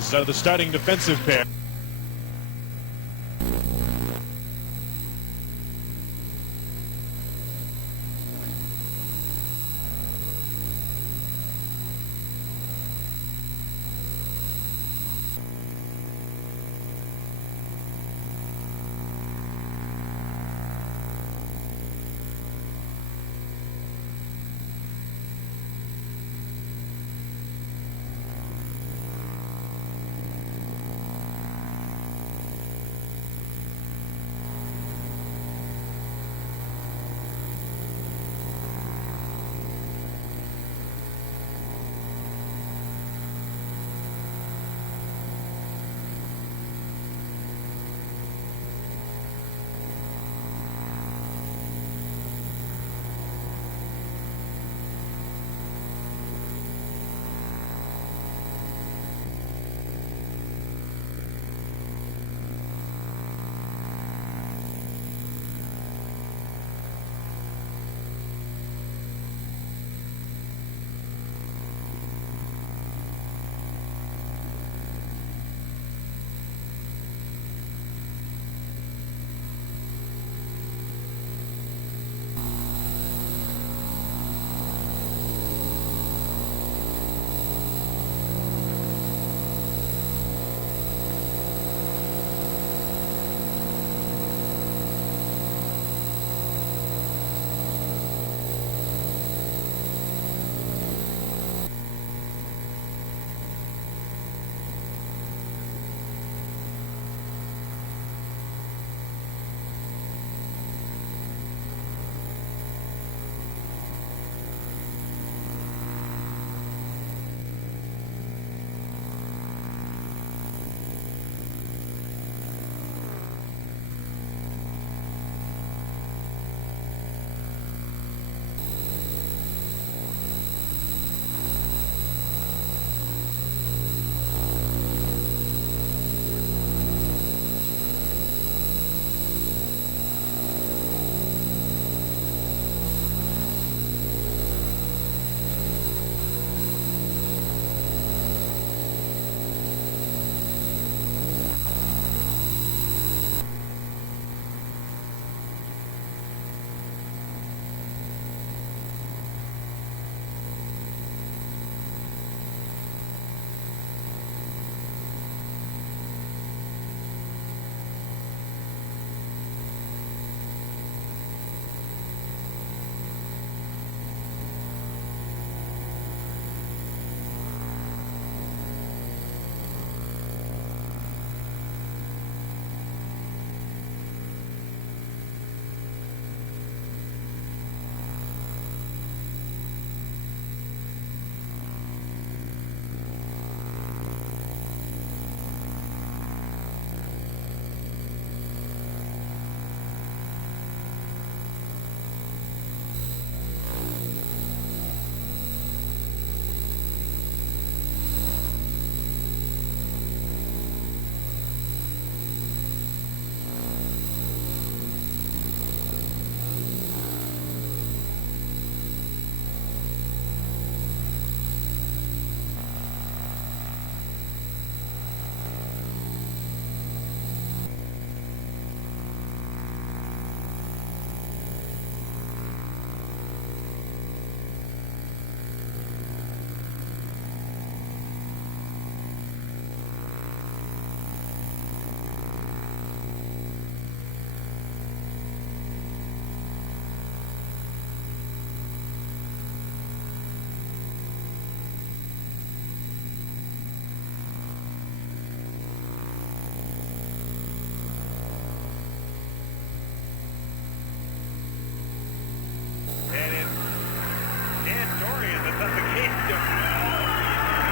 is the starting defensive pair.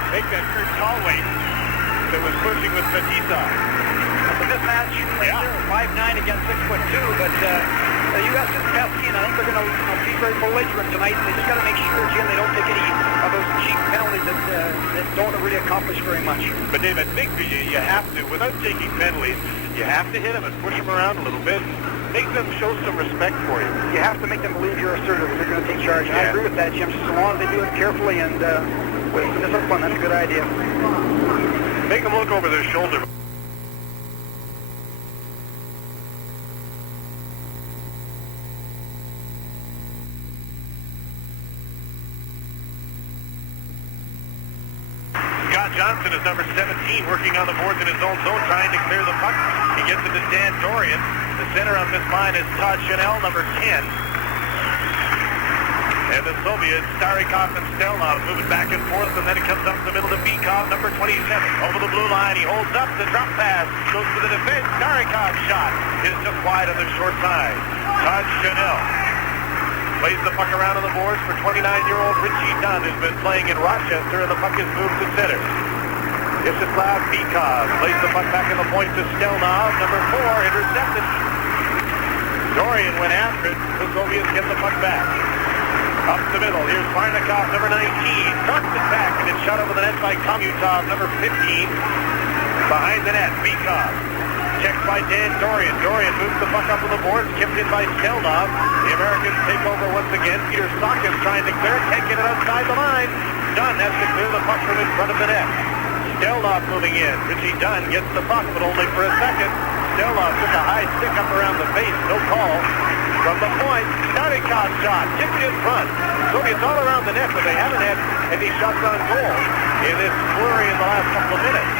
Make that Kurt Tallway that was pushing with Fetisov. For this match, right there, 5'9" against 6'2", but the U.S. isn't pesky, and I think they're going to be very belligerent tonight. They just got to make sure, Jim, they don't take any of those cheap penalties that don't really accomplish very much. But Dave, I think you have to, without taking penalties, you have to hit them and push them around a little bit. Make them show some respect for you. You have to make them believe you're assertive. They're going to take charge. And I agree with that, Jim. So long as they do it carefully and with discipline, that's a good idea. Make them look over their shoulder. Johnson is number 17, working on the boards in his own zone, trying to clear the puck. He gets it to Dan Dorian. The center on this line is Todd Chanel, number 10. And the Soviets, Starikov and Stельнов, moving back and forth, and then it comes up the middle to Bikov, number 27. Over the blue line, he holds up the drop pass, goes to the defense. Starikov's shot is just wide on the short side. Todd Chanel plays the puck around on the boards for 29-year-old Richie Dunn, who's been playing in Rochester, and the puck is moved to center. Vyacheslav Bikov plays the puck back in the point to Stельнов, number 4, intercepted. Dorian went after it. The Soviets get the puck back. Up the middle, here's Varnikov, number 19. Knocks it back, and it's shot over the net by Komutov, number 15. Behind the net, Bikov. Checked by Dan Dorian. Dorian moves the puck up on the boards, kept in by Stельнов. The Americans take over once again. Peter Stockton trying to clear it, can't get it outside the line. Dunn has to clear the puck from in front of the net. Stельнов moving in. Richie Dunn gets the puck, but only for a second. Stельnov took a high stick up around the face. No call. From the point, Starikov's shot, tipped in front. Soviets all around the net, but they haven't had any shots on goal in this flurry in the last couple of minutes.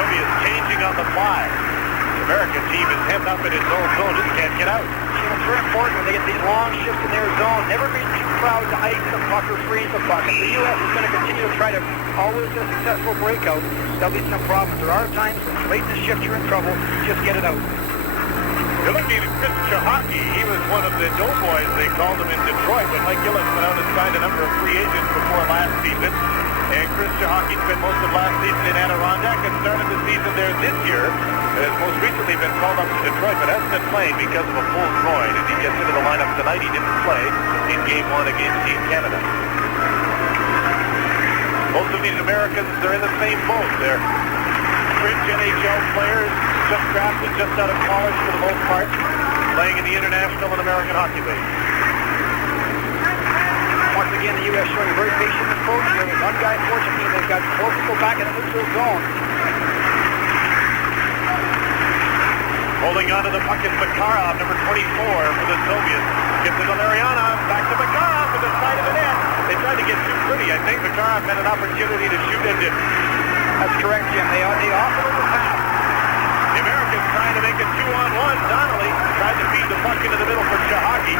Soviets changing on the fly. The American team is hemmed up in its own zone, just can't get out. It's very important when they get these long shifts in their zone. Never be too proud to ice the puck or freeze the puck. If the U.S. is going to continue to try to always get a successful breakout, there'll be some problems. There are times when late in the shift you're in trouble, just get it out. You're looking at Chris Chehaki. He was one of the doughboys, they called him in Detroit, when Mike Gillis went out and signed a number of free agents before last season. And Chris Chehaki spent most of last season in Adirondack and started the season there this year. Has most recently been called up to Detroit, but hasn't been playing because of a full groin. As he gets into the lineup tonight, he didn't play in Game 1 against Team Canada. Most of these Americans are in the same boat. They're fringe NHL players, just drafted, just out of college for the most part, playing in the International and American Hockey League. Once again, the U.S. showing a very patient approach here. With one guy forcing team, they've got 4 people back in the neutral zone. Holding on to the puck is Makarov, number 24 for the Soviets. Gives it to Larionov, back to Makarov to the side of the net. They tried to get too pretty. I think Makarov had an opportunity to shoot and didn't. That's correct, Jim. They offered him a pass. The Americans trying to make it 2-on-1. Donnelly tried to feed the puck into the middle for Chehaki,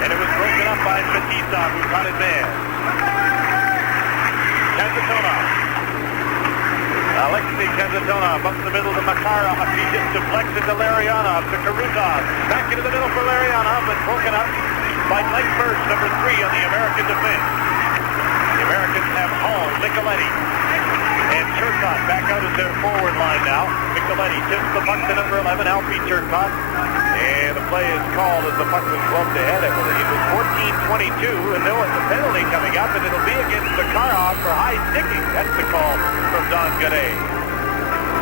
and it was broken up by Fetisov, who caught it man. Kazatona. Alexei Kazatona bumps the middle to Makarov. He just deflects it to Larionov, to Karutov. Back into the middle for Larionov, but broken up by Mike Burst, number 3 on the American defense. The Americans have Hall, Nicoletti, and Turcotte back out as their forward line now. Nicoletti tips the puck to number 11, Alfie Turcotte. And the play is called as the puck was gloved ahead, I believe. It was 14-22, and there was a penalty coming up, and it'll be against Makarov for high sticking. That's the call from Don Gaudet.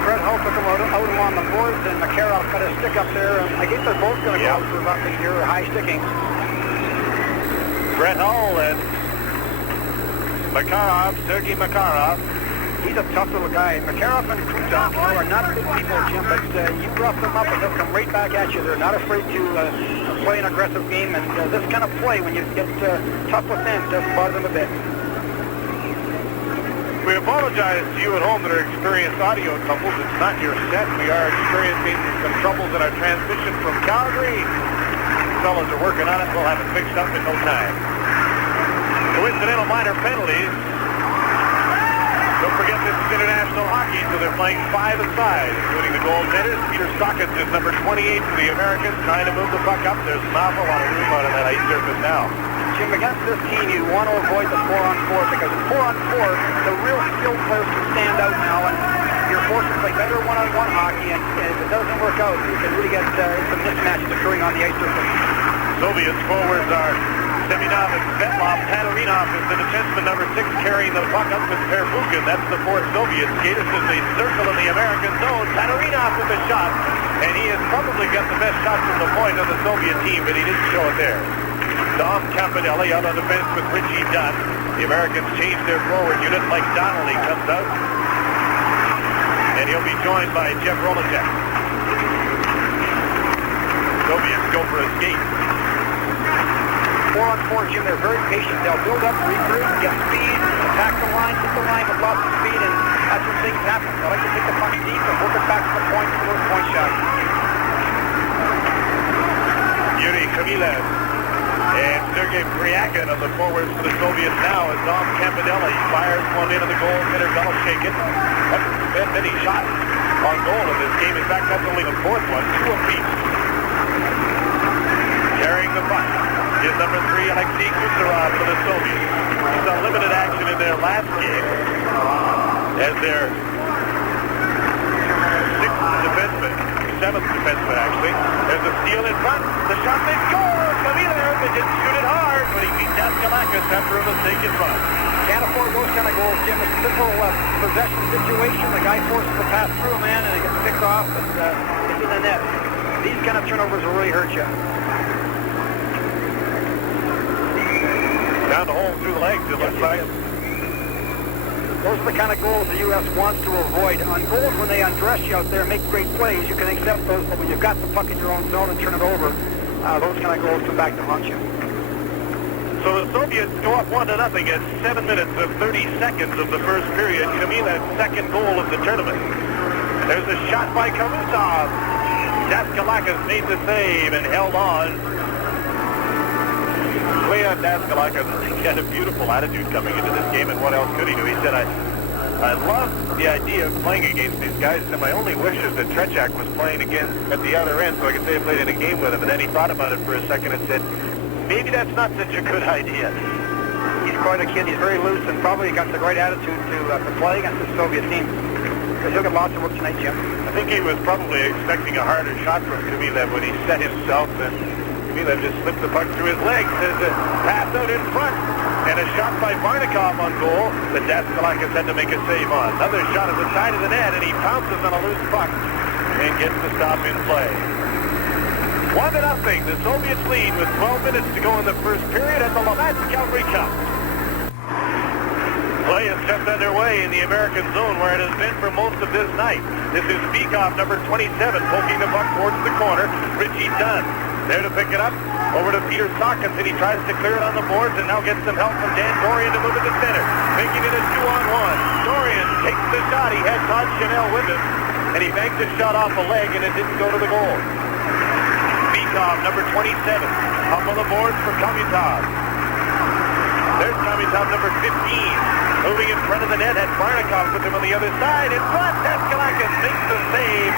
Fred Hull took him out on the boards, and Makarov got a stick up there. I guess they're both going to go out for roughing here, high sticking. Fred Hull and Makarov, Sergei Makarov. He's a tough little guy. Makarov and Krutov are not good people, Jim, but you rough them up and they'll come right back at you. They're not afraid to play an aggressive game, and this kind of play, when you get tough with them, doesn't bother them a bit. We apologize to you at home that are experiencing audio troubles. It's not your set. We are experiencing some troubles in our transmission from Calgary. The fellas are working on it. We'll have it fixed up in no time. Coincidental minor penalties. Don't forget this is international hockey, so they're playing 5-a-side, including the goaltenders. Peter Stockton is number 28 for the Americans, trying to move the puck up. There's an awful lot of room out on that ice surface now. Jim, against this team, you want to avoid the 4-on-4, because 4-on-4, the real skilled players can stand out now, and you're forced to play better one-on-one hockey, and if it doesn't work out, you can really get some mismatches occurring on the ice surface. Soviets forwards are Seminov and Svetlov. Taterinov is the defenseman, number 6, carrying the puck up with Первухin. That's the 4th Soviet skaters as they circle in the American zone. Taterinov with the shot, and he has probably got the best shot from the point of the Soviet team, but he didn't show it there. Dom Campanelli out on defense with Richie Dunn. The Americans change their forward unit. Mike Donnelly comes out. and he'll be joined by Jeff Rolacek. Soviets go for a skate. 4-on-4, Jim, they're very patient. They'll build up, regroup, get speed, attack the line, hit the line with lots of speed, and that's when things happen. They like to take the puck deep and work it back to the point for those point shots. Yuri Khmilev and Sergei Pryakin of the forwards for the Soviets now as Dom Campanella fires one into the goal hitter Beloshakin. Haven't been many shots on goal in this game. In fact, that's only the fourth one, 2 apiece. Carrying the puck is number 3, Alexei Kucherov for the Soviets. He saw limited action in their last game as their 7th defenseman actually. There's a steal in front. The shot may score. Khmilev, they didn't shoot it hard, but he beat Daskalakis after a mistake in front. Can't afford those kind of goals, Jim. It's a simple possession situation. The guy forces the pass through a man and it gets picked off and it's in the net. These kind of turnovers will really hurt you. Down the hole through the legs, it looks like. Those are the kind of goals the U.S. wants to avoid. On goals, when they undress you out there and make great plays, you can accept those, but when you've got the puck in your own zone and turn it over, those kind of goals come back to haunt you. So the Soviets go up 1-0 at 7 minutes of 30 seconds of the first period. Khmilev's second goal of the tournament. There's a shot by Karutov. Daskalakis made the save and held on. Leon Daskalakis had a beautiful attitude coming into this game, and what else could he do? He said, I love the idea of playing against these guys, and my only wish is that Trechak was playing again at the other end so I could say I played in a game with him. And then he thought about it for a second and said, maybe that's not such a good idea. He's quite a kid. He's very loose and probably got the right attitude to play against the Soviet team. Because he'll get lots of work tonight, Jim. I think he was probably expecting a harder shot from Khmilev when he set himself, and Khmilev just slipped the puck through his legs. There's a pass out in front, and a shot by Varnikov on goal that Daskalakis had to make a save on. Another shot at the side of the net, and he pounces on a loose puck and gets the stop in play. 1-0. The Soviets lead with 12 minutes to go in the first period at the Calgary Cup. Play is just underway in the American zone where it has been for most of this night. This is Beekhoff, number 27, poking the puck towards the corner. Richie Dunn there to pick it up. Over to Peter Sawkins, and he tries to clear it on the boards and now gets some help from Dan Dorian to move it to center. Making it a 2-on-1. Dorian takes the shot. He had Todd Chanel with him, and he banked the shot off a leg, and it didn't go to the goal. Beekhoff, number 27, up on the boards for Kamyatov. There's Kamyatov, number 15. Moving in front of the net, had Varnikov with him on the other side. In front, Daskalakis makes the save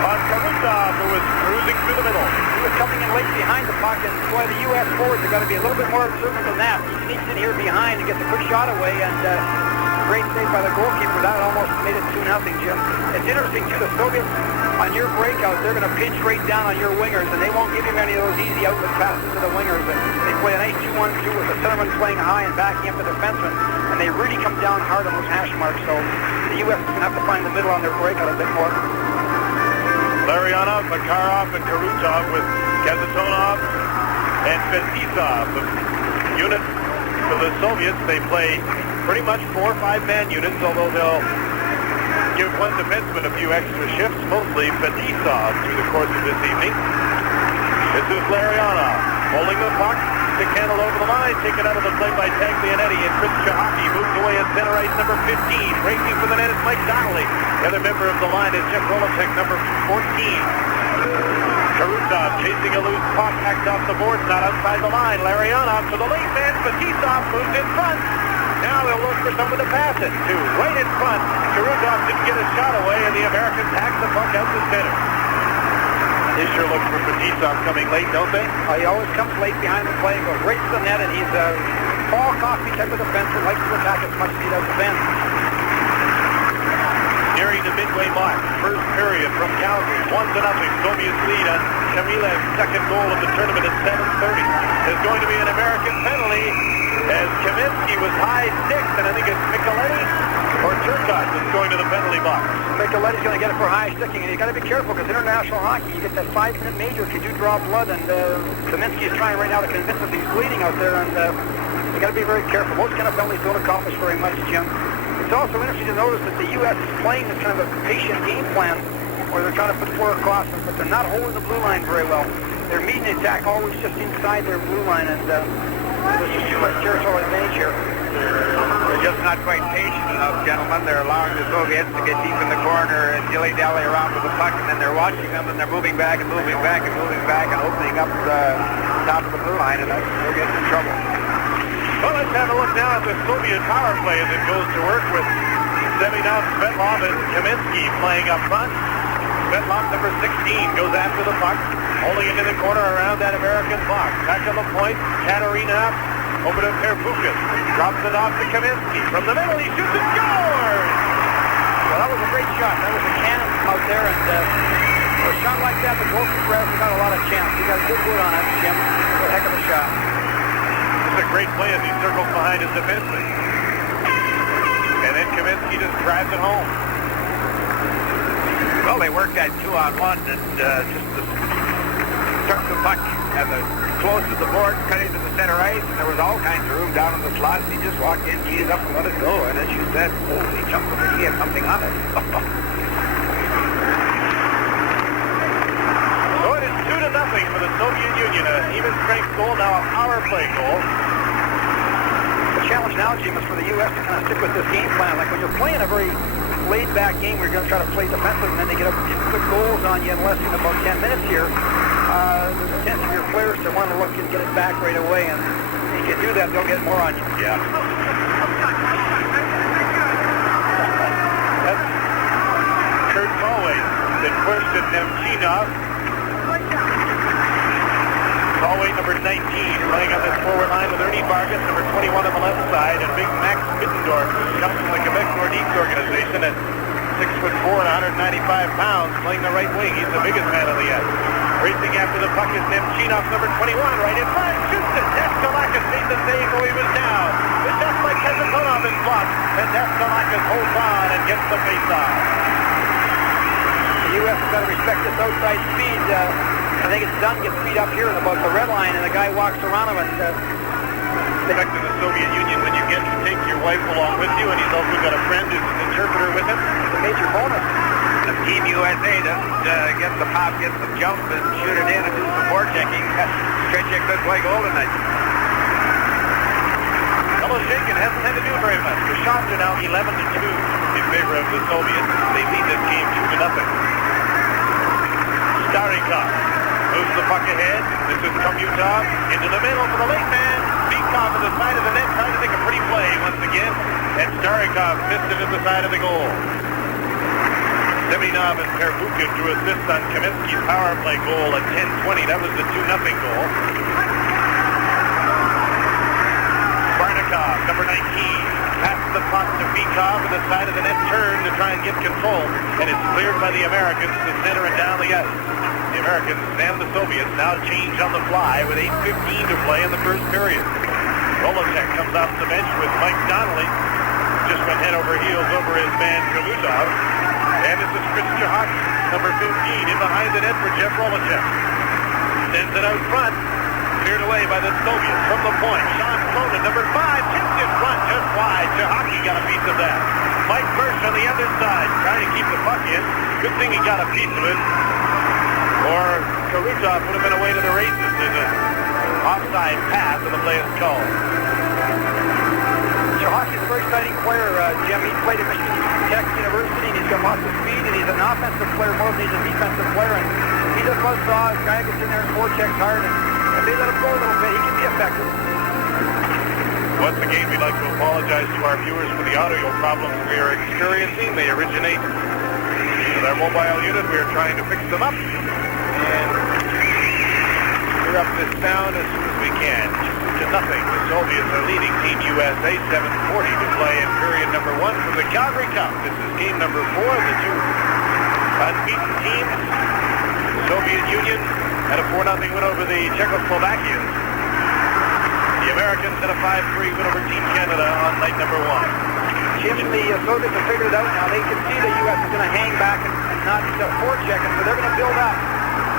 on Karutov, who was cruising through the middle. He was coming in late behind the puck, and boy, the U.S. forwards have got to be a little bit more observant than that. He sneaks in here behind and gets a quick shot away, and great save by the goalkeeper. That almost made it 2-0, Jim. It's interesting, too, the Soviets, on your breakout, they're going to pinch right down on your wingers, and they won't give you many of those easy outlet passes to the wingers. And they play a nice 2-1-2 with the centerman playing high and backing up the defenseman, and they really come down hard on those hash marks. So the U.S. is going to have to find the middle on their breakout a bit more. Larionov, Makarov, and Karutov with Kazanov and Fetisov. The unit for the Soviets, they play pretty much 4 or 5-man units, although they'll give one defenseman a few extra shifts, mostly Fetisov, through the course of this evening. This is Larionov holding the puck. Stick handle over the line, taken out of the play by Taglianetti, and Chris Chahaki moves away at center ice, number 15. Racing for the net is Mike Donnelly. The other member of the line is Jeff Rolacek, number 14. Karutov chasing a loose puck, hacked off the boards, not outside the line. Larionov to the late man, Fetisov moves in front. Now they'll look for someone to pass it to. Right in front, Karutov didn't get a shot away, and the Americans hack the puck out to center. They sure look for Fetisov coming late, don't they? He always comes late behind the play, goes right to the net, and he's a Paul Coffey type of defenseman, likes to attack as much as he does defend. Nearing the midway mark, first period from Calgary, 1-0. Soviets lead on Khmilev's second goal of the tournament at 7:30. There's going to be an American penalty as Kaminsky was high six, and I think it's Micheletti or Turcotte that's going to the penalty box. Micheletti's going to get it for high sticking, and you got to be careful because international hockey, you get that 5-minute major if you do draw blood, and Kaminsky is trying right now to convince us he's bleeding out there, and you got to be very careful. Most kind of penalties don't accomplish very much, Jim. It's also interesting to notice that the U.S. is playing this kind of a patient game plan where they're trying to put four across them, but they're not holding the blue line very well. They're meeting the attack always just inside their blue line, and there's just too much territorial advantage here. They're just not quite patient enough, gentlemen. They're allowing the Soviets to get deep in the corner and dilly-dally around with the puck, and then they're watching them, and they're moving back and moving back and moving back and opening up the top of the blue line, and they're getting in trouble. Well, let's have a look now at the Soviet power play as it goes to work with Semyonov, Svetlov, and Kaminsky playing up front. Svetlov, number 16, goes after the puck, holding it in the corner around that American block. Back on the point, Katarina over to Первухin. Drops it off to Kaminsky. From the middle, he shoots and scores! Well, that was a great shot. That was a cannon out there, and for a shot like that, the goalkeeper hasn't got a lot of chance. He got a good wood on it, Jim. It was a heck of a shot. This is a great play as he circles behind his defenseman. And then Kaminsky just drives it home. Well, they worked that 2-on-1 and just took the puck at the close to the board, cut into the center ice, and there was all kinds of room down in the slots. He just walked in, keyed it up, and let it go. And as you said, holy chunk of it, he had something on it. So it is 2-0 for the Soviet Union. An even strength goal, now a power play goal. The challenge now, Jim, is for the U.S. to kind of stick with this game plan. Like when you're playing a very laid-back game where you're going to try to play defensive, and then they get up quick goals on you in less than about 10 minutes here. There's a chance for your players to want to look and get it back right away, and if you do that, they'll get more on you. Yeah. That's Kurt Galway that pushed at Nemchinov. Galway, number 19, playing on this forward line with Ernie Vargas, number 21 on the left side, and big Max Mittendorf, who comes from the Quebec Nordiques organization at 6'4" and 195 pounds, playing the right wing. He's the biggest man on the ice. Racing after the puck is Nemchinov, number 21, right in front, shoots it. Daskalakis made the save though he was down. It's just like Kazantonov is blocked, and Daskalakis holds on and gets the face-off. The U.S. has got to respect this outside speed. I think it's done, gets speed up here in about the red line, and the guy walks around him. And back to the Soviet Union, when you get to take your wife along with you, and he's also got a friend who's an interpreter with him, it's a major bonus. The Team USA doesn't get the pop, get the jump, and shoot it in and do some forechecking. Stretchek could play goal tonight. Beloshenkin hasn't had to do very much. The shots are now 11-2 in favor of the Soviets. They lead this game 2-0. Starikov moves the puck ahead. This is Komutov into the middle for the late man. Beekov to the side of the net, trying to make a pretty play once again. And Starikov missed it at the side of the goal. Semyonov and Первухин drew assists on Kaminsky's power play goal at 10:20. That was the 2-0 goal. Barnikov, number 19, passes the puck to Beekov at the side of the net, turn to try and get control, and it's cleared by the Americans to center and down the ice. The Americans and the Soviets now change on the fly with 8:15 to play in the first period. Volosek comes off the bench with Mike Donnelly. Just went head over heels over his man Kalutov. And this is Chris Chahaki, number 15, in behind the net for Jeff Volosek. Sends it out front. Cleared away by the Soviets from the point. Sean Cronin, number 5, tipped in front just wide. Chahaki got a piece of that. Mike Birch on the other side, trying to keep the puck in. Good thing he got a piece of it. Or Kalutov would have been away to the races. There's an offside pass, and the play is called. Chahaki is a very exciting player, Jim. He played at Michigan Tech University, and he's got lots of speed, and he's an offensive player more than he's a defensive player. And he does buzzsaw. His guy gets in there and forechecks hard, and if they let him go a little bit, he can be effective. Once again, we'd like to apologize to our viewers for the audio problems we are experiencing. They originate with our mobile unit. We are trying to fix them up and clear up this sound as soon as we can. 2-0. The Soviets are leading Team USA, 7:40 to play in period number 1 for the Calgary Cup. This is game number 4. The two unbeaten teams. The Soviet Union had a 4-0 win over the Czechoslovakians. The Americans had a 5-3 win over Team Canada on night number 1. Jim, the Soviets have figured it out now. They can see the U.S. is going to hang back and not forecheck it, so they're going to build up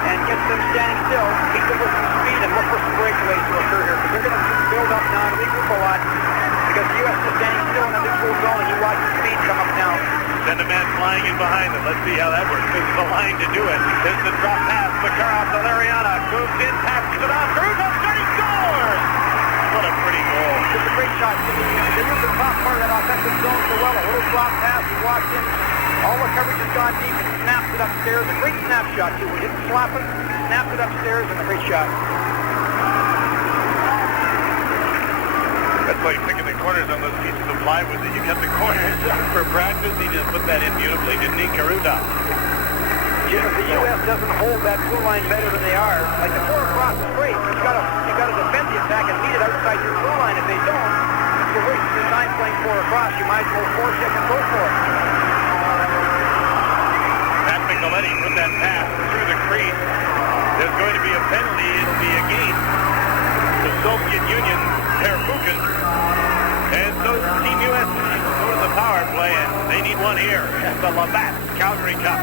and get them standing still, keep them with some speed, and look for some breakaways to occur here, because they're going to build up now and regroup a lot, because the U.S. is standing still in a neutral zone, and you watch the flying in behind them. Let's see how that works. This is the line to do it. There's the drop pass. Makarov to Lariana. Moves in, passes it off. Caruso scores! What a pretty goal. It's a great shot. They moved the top part of that offensive zone so well. A little drop pass. He walked in. All the coverage has gone deep and he snaps it upstairs. A great snapshot, too. He didn't slap it. Snapped it upstairs and a great shot. That's like picking the corners on those pieces of plywood that you cut the corners for practice. He just put that in beautifully, didn't he, Caruso? Jim, if the U.S. doesn't hold that blue line better than they are, like the 4 across is great. You've got to defend the attack and meet it outside your blue line. If they don't, if you're wasting your time playing 4 across, you might as well force it and go for it. Pat Micheletti put that pass through the crease. There's going to be a penalty. It'll be against the Soviet Union, Первухин. And so Team U.S. go to the power play, and they need one here at the Labatt Calgary Cup.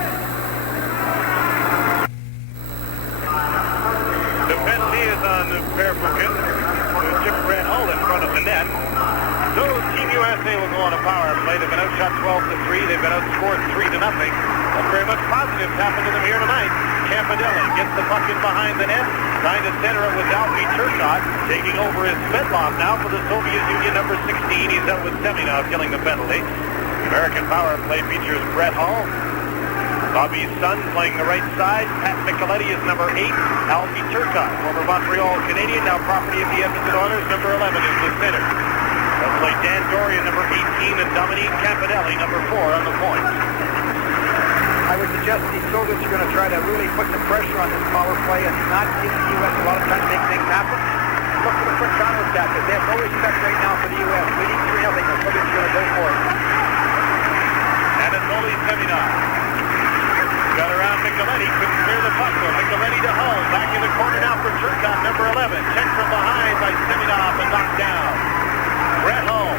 The penalty is on Первухин, who chipped Brett Hull in front of the net. So Team USA will go on a power play. They've been outshot 12-3. They've been outscored 3-0. Not very much positives happened to them here tonight. Campanelli gets the puck in behind the net, trying to center it with Alfie Turcotte. Taking over is Svetlov now for the Soviet Union, number 16. He's out with Seminov killing the penalty. The American power play features Brett Hull. Bobby's son playing the right side. Pat Micheletti is number 8. Alfie Turcotte, former Montreal Canadian, now property of the Edmonton Oilers. Number 11 is the center. They'll play Dan Dorian, number 18, and Dominique Campanelli, number 4, on the point. I would suggest the Soviets are going to try to really put some pressure on this power play and not give the U.S. a lot of time to make things happen. Look for the quick counterattack, because they have no respect right now for the U.S. Leading 3-0, the Soviets are going to go for it. And it's only Seminov. Got around Micheletti, couldn't clear the puck, so Micheletti to Hull. Back in the corner now for Turcotte, number 11. Checked from behind by Seminov and knocked down. Brett Hull.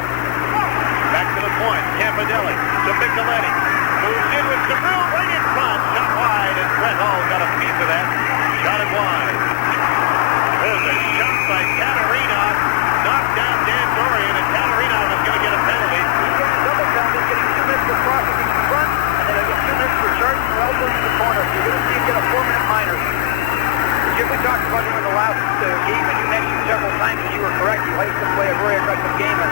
Back to the point. Campanelli to Micheletti. Moves in with some room right in front. Shot wide, and Brett Hull got a piece of that. Shot it wide. There's a shot by Tatarinovich. Knocked down Dan Dorian, and Tatarinovich is going to get a penalty. He's getting double down. He's getting 2 minutes for crossing in front, and then he'll get 2 minutes for charging or elbows in the corner. So you're going to see him get a 4-minute minor. Jim, we talked about him in the last game, and you mentioned several times that you were correct. He likes to play a very aggressive game, and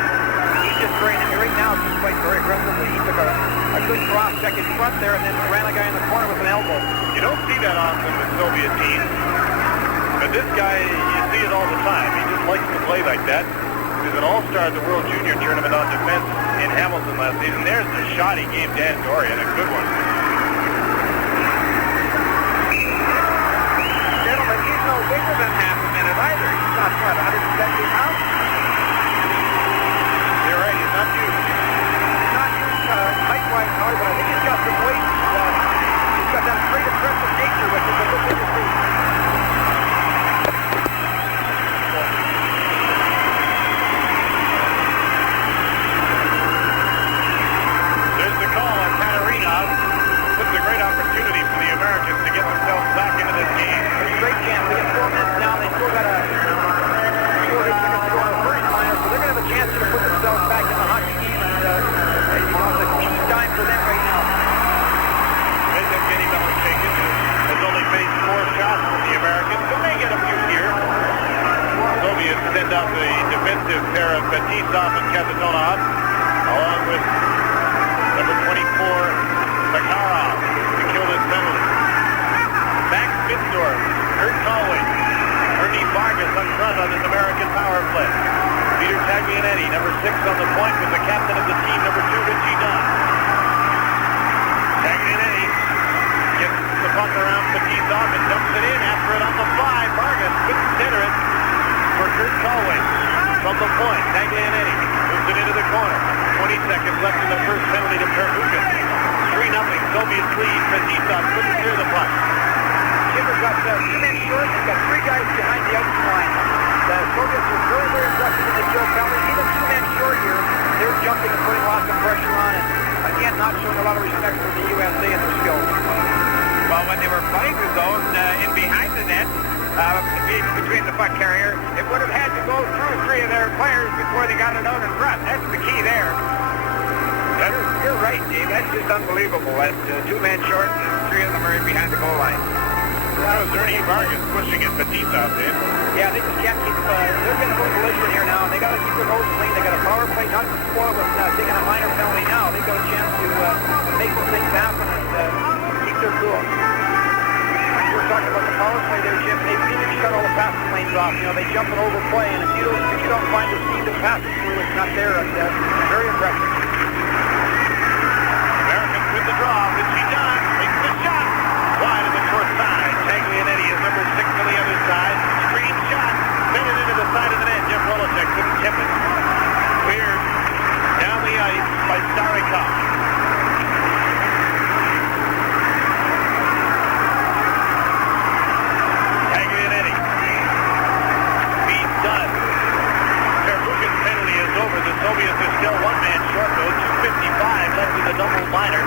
he's just great. I mean, right now he's playing very aggressively. He took a good cross check in front there, and then ran a guy in the corner with an elbow. You don't see that often with Soviet teams, but this guy, you see it all the time. He just likes to play like that. He was an all-star at the World Junior Tournament on defense in Hamilton last season. There's the shot he gave Dan Dorian, a good one. Gentlemen, he's no bigger than half a minute either. He's not, what, 170 pounds? You're right, he's not huge. He's not huge height-wise, no, but I think he's got some weight. He's got that great aggressive nature, which is a good thing to see. There's the call on Tatarinovich. This is a great opportunity for the Americans to get themselves back into this game. It's a great chance. They get 4 minutes now. They still got a 4 seconds to go on the first minor, so they're going to have a chance to put themselves back in the hockey game. And you know, it's a key time for them right now. Ends up getting Beloshakin, has only faced 4 shots from the Americans, but may get a few here. Soviets send out the defensive pair of Fetisov and Kazantonov, along with number 24, Makarov, to kill this penalty. Back Spitzdorf, Kurt Conway, Ernie Vargas on front on this American power play. Peter Taglianetti, number 6 on the point, with the captain of the team, number 2, Richie Dunn. Taglianetti gets the puck around Fetisov and dumps it in after it on the fly. Vargas couldn't center it for Kurt Conway. From the point, Taglianetti moves it into the corner. 20 seconds left in the first penalty to Первухин. 3-0, Soviets lead. Fetisov couldn't clear the puck. Jimmer's got 2 men short. They've got 3 guys behind the ice line. The Soviets were very, very aggressive in the Joe Calgary. Even 2 men short here, they're jumping and putting lots of pressure on. And again, not showing a lot of respect for the USA and their skills. Well, when they were playing the zone in behind the net, between the puck carrier, it would have had to go through 3 of their players before they got it out in front. That's the key there. You're right. right, Dave. That's just unbelievable. That's 2 men short and 3 of them are in behind the goal line. That was Ernie Vargas pushing at Fetisov, Dave. Yeah, they just can't keep, they're getting a little belligerent here now, and they got to keep their nose clean. They got a power play, not to spoil with taking a minor penalty now. They've got a chance to make some things happen and keep their cool. We were talking about the power play there, Jim. They really shut all the passing lanes off. You know, they jump and overplay, and if you don't find the seam to pass it through, it's not there. It's very impressive. Americans with the draw. Richie John makes the shot. Wide of the short side. Taglianetti is number 6 on the other side. Screen shot. Faded into the side of the net. Jeff Rolacek couldn't tip it. Cleared down the ice by Starikov. Taglianetti. Feed done. Первухin's penalty is over. The Soviets are still 1 man short though. 2:55 left in the double minor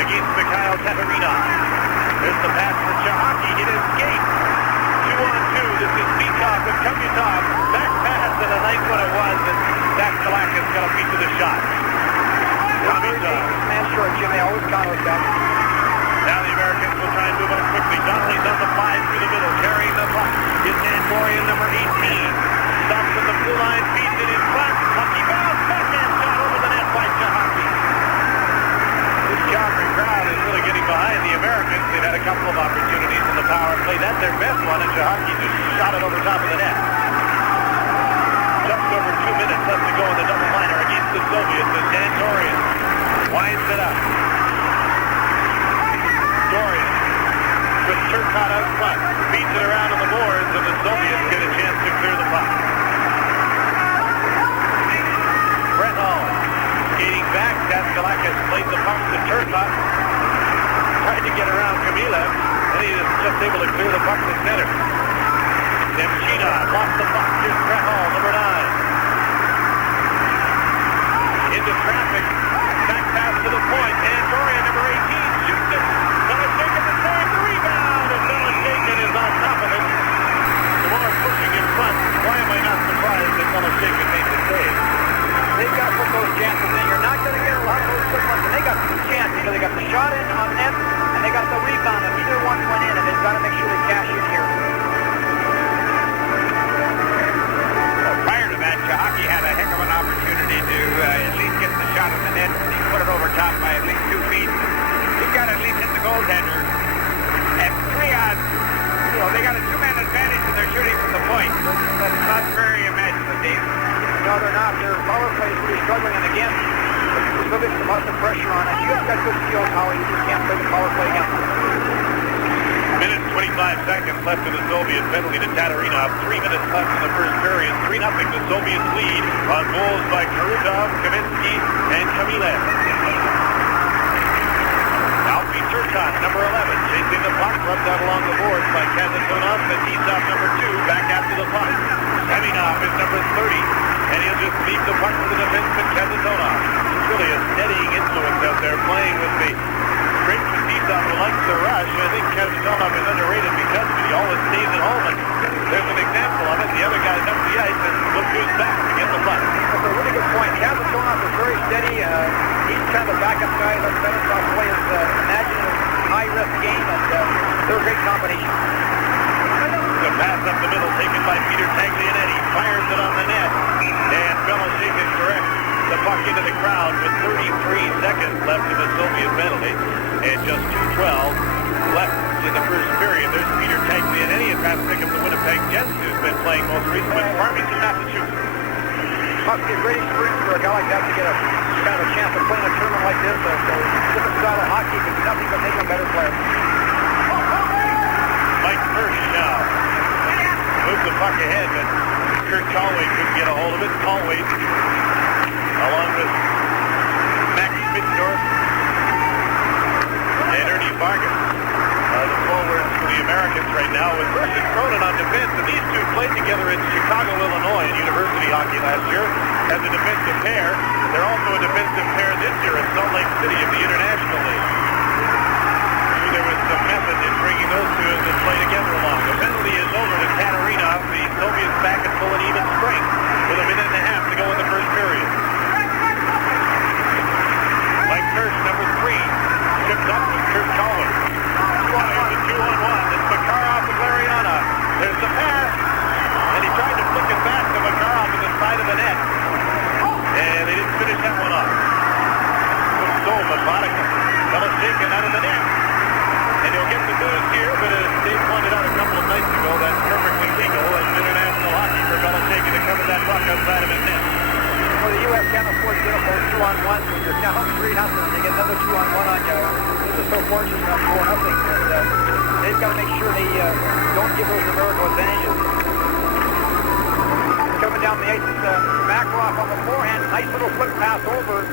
against Mikhail Tatarinovich. There's the pass for Chahaki. It is skate. 2-on-2. This is Beekov with Kumyatov. Back pass, and a nice one it was. And Zach Kalakis got a piece of the shot. Kumyatov. Man short, Jim. They always counter attack. Now the Americans will try and move on quickly. Donnelly's on the 5 through the middle. Carrying the puck is Nandorian, number 18. Stops at the blue line. Feeds it in front. Hockey bounce. Backhand shot over the net by Chahaki. This Calgary crowd is really getting behind the Americans. They've had a couple of opportunities in the power play. That's their best one, and Chahaki just shot it over top of the net. Just over 2 minutes left to go in the double minor against the Soviets as Dan Dorian winds it up. Dorian with Turcotte out front. Beats it around on the boards, and the Soviets get a chance to clear the puck. Brett Hall skating back. Daskalakis played the puck to Turcotte. Tried to get around Kamila, and he is just able to clear the puck to center. Demchina lost the puck. Here's Brett Hall, number 9. Into traffic. Back pass to the point. And Dorian, number 18, shoots it. Beloshakin the save. The rebound. And Beloshakin is on top of it. The more pushing in front. Why am I not surprised that Beloshakin made the save? They've got to put those chances in. You're not going to get a lot of those quick ones. And they got 2 chances. You know, they got the shot in on net, and they got the rebound. And either one went in, and they've got to make sure they cash in here. Well, prior to that, Chahaki had a heck of an opportunity to at least get the shot in the net. He put it over top by at least 2 feet. He's got to at least hit the goaltender. And 3 odds, you know, they got a 2-man advantage and they're shooting from the point. That's not very imaginative. No, they're not. Their power play is really struggling, and again, there's still some lots of pressure on it. You guys got good skills, Howie. You just can't play the power play against them. Minute 25 seconds left in the Soviet penalty to Tatarinov. 3 minutes left in the first period. 3-0 the Soviets lead on goals by Karutov, Kavinsky, and Kamilev. Alfie Turcotte, number 11, chasing the puck, rubbed out along the boards by Kazantonov. Fettisov, number 2, back after the puck. Seminov is number 30, and he'll just leave the puck to the defenseman Kazantonov. Really a steadying influence out there, playing with the great Fettisov who likes the rush. I think Kazantonov is underrated because of it. He always stays at home, and there's an example of it. The other guy's up the ice, and look who's back to get the puck. That's a really good point. Kazantonov is very steady. He's kind of a backup guy. Let Fettisov play his imaginative high-risk game, and they're a great combination. The pass up the middle taken by Peter Taglianetti. Fires it on the net. And Beloshakin directs the puck into the crowd with 33 seconds left in the Soviet penalty. And just 2:12 left in the first period. There's Peter Taglianetti and Pat Pickens, the Winnipeg Jets, who's been playing most recently with Farmington, Massachusetts. Must be a great experience for a guy like that to get a kind of a chance to play in a tournament like this. So different style of hockey can do nothing but make him a better player. Mike Hirsch now moves the puck ahead, but Kurt Colway couldn't get a hold of it. Colway, along with Max Middendorf and Ernie Vargas, the forwards for the Americans right now, with Hirsch and Cronin on defense. And these two played together in Chicago, Illinois, in university hockey last year as a defensive pair. They're also a defensive pair this year at Salt Lake City of the International League. There was some method in bringing those two to play together along. The penalty is over to Tatarinovich. The Soviets back at full and even strength with a minute and a half to go in the first period. outside of his net. Well, the U.S. can't afford to get up those 2-on-1s when you're down 3-0 and they get another 2-on-1 on you. They're so fortunate not 4-0. And they've got to make sure they don't give those numerical advantages. Coming down the ice is Makarov on the forehand. Nice little flip pass over.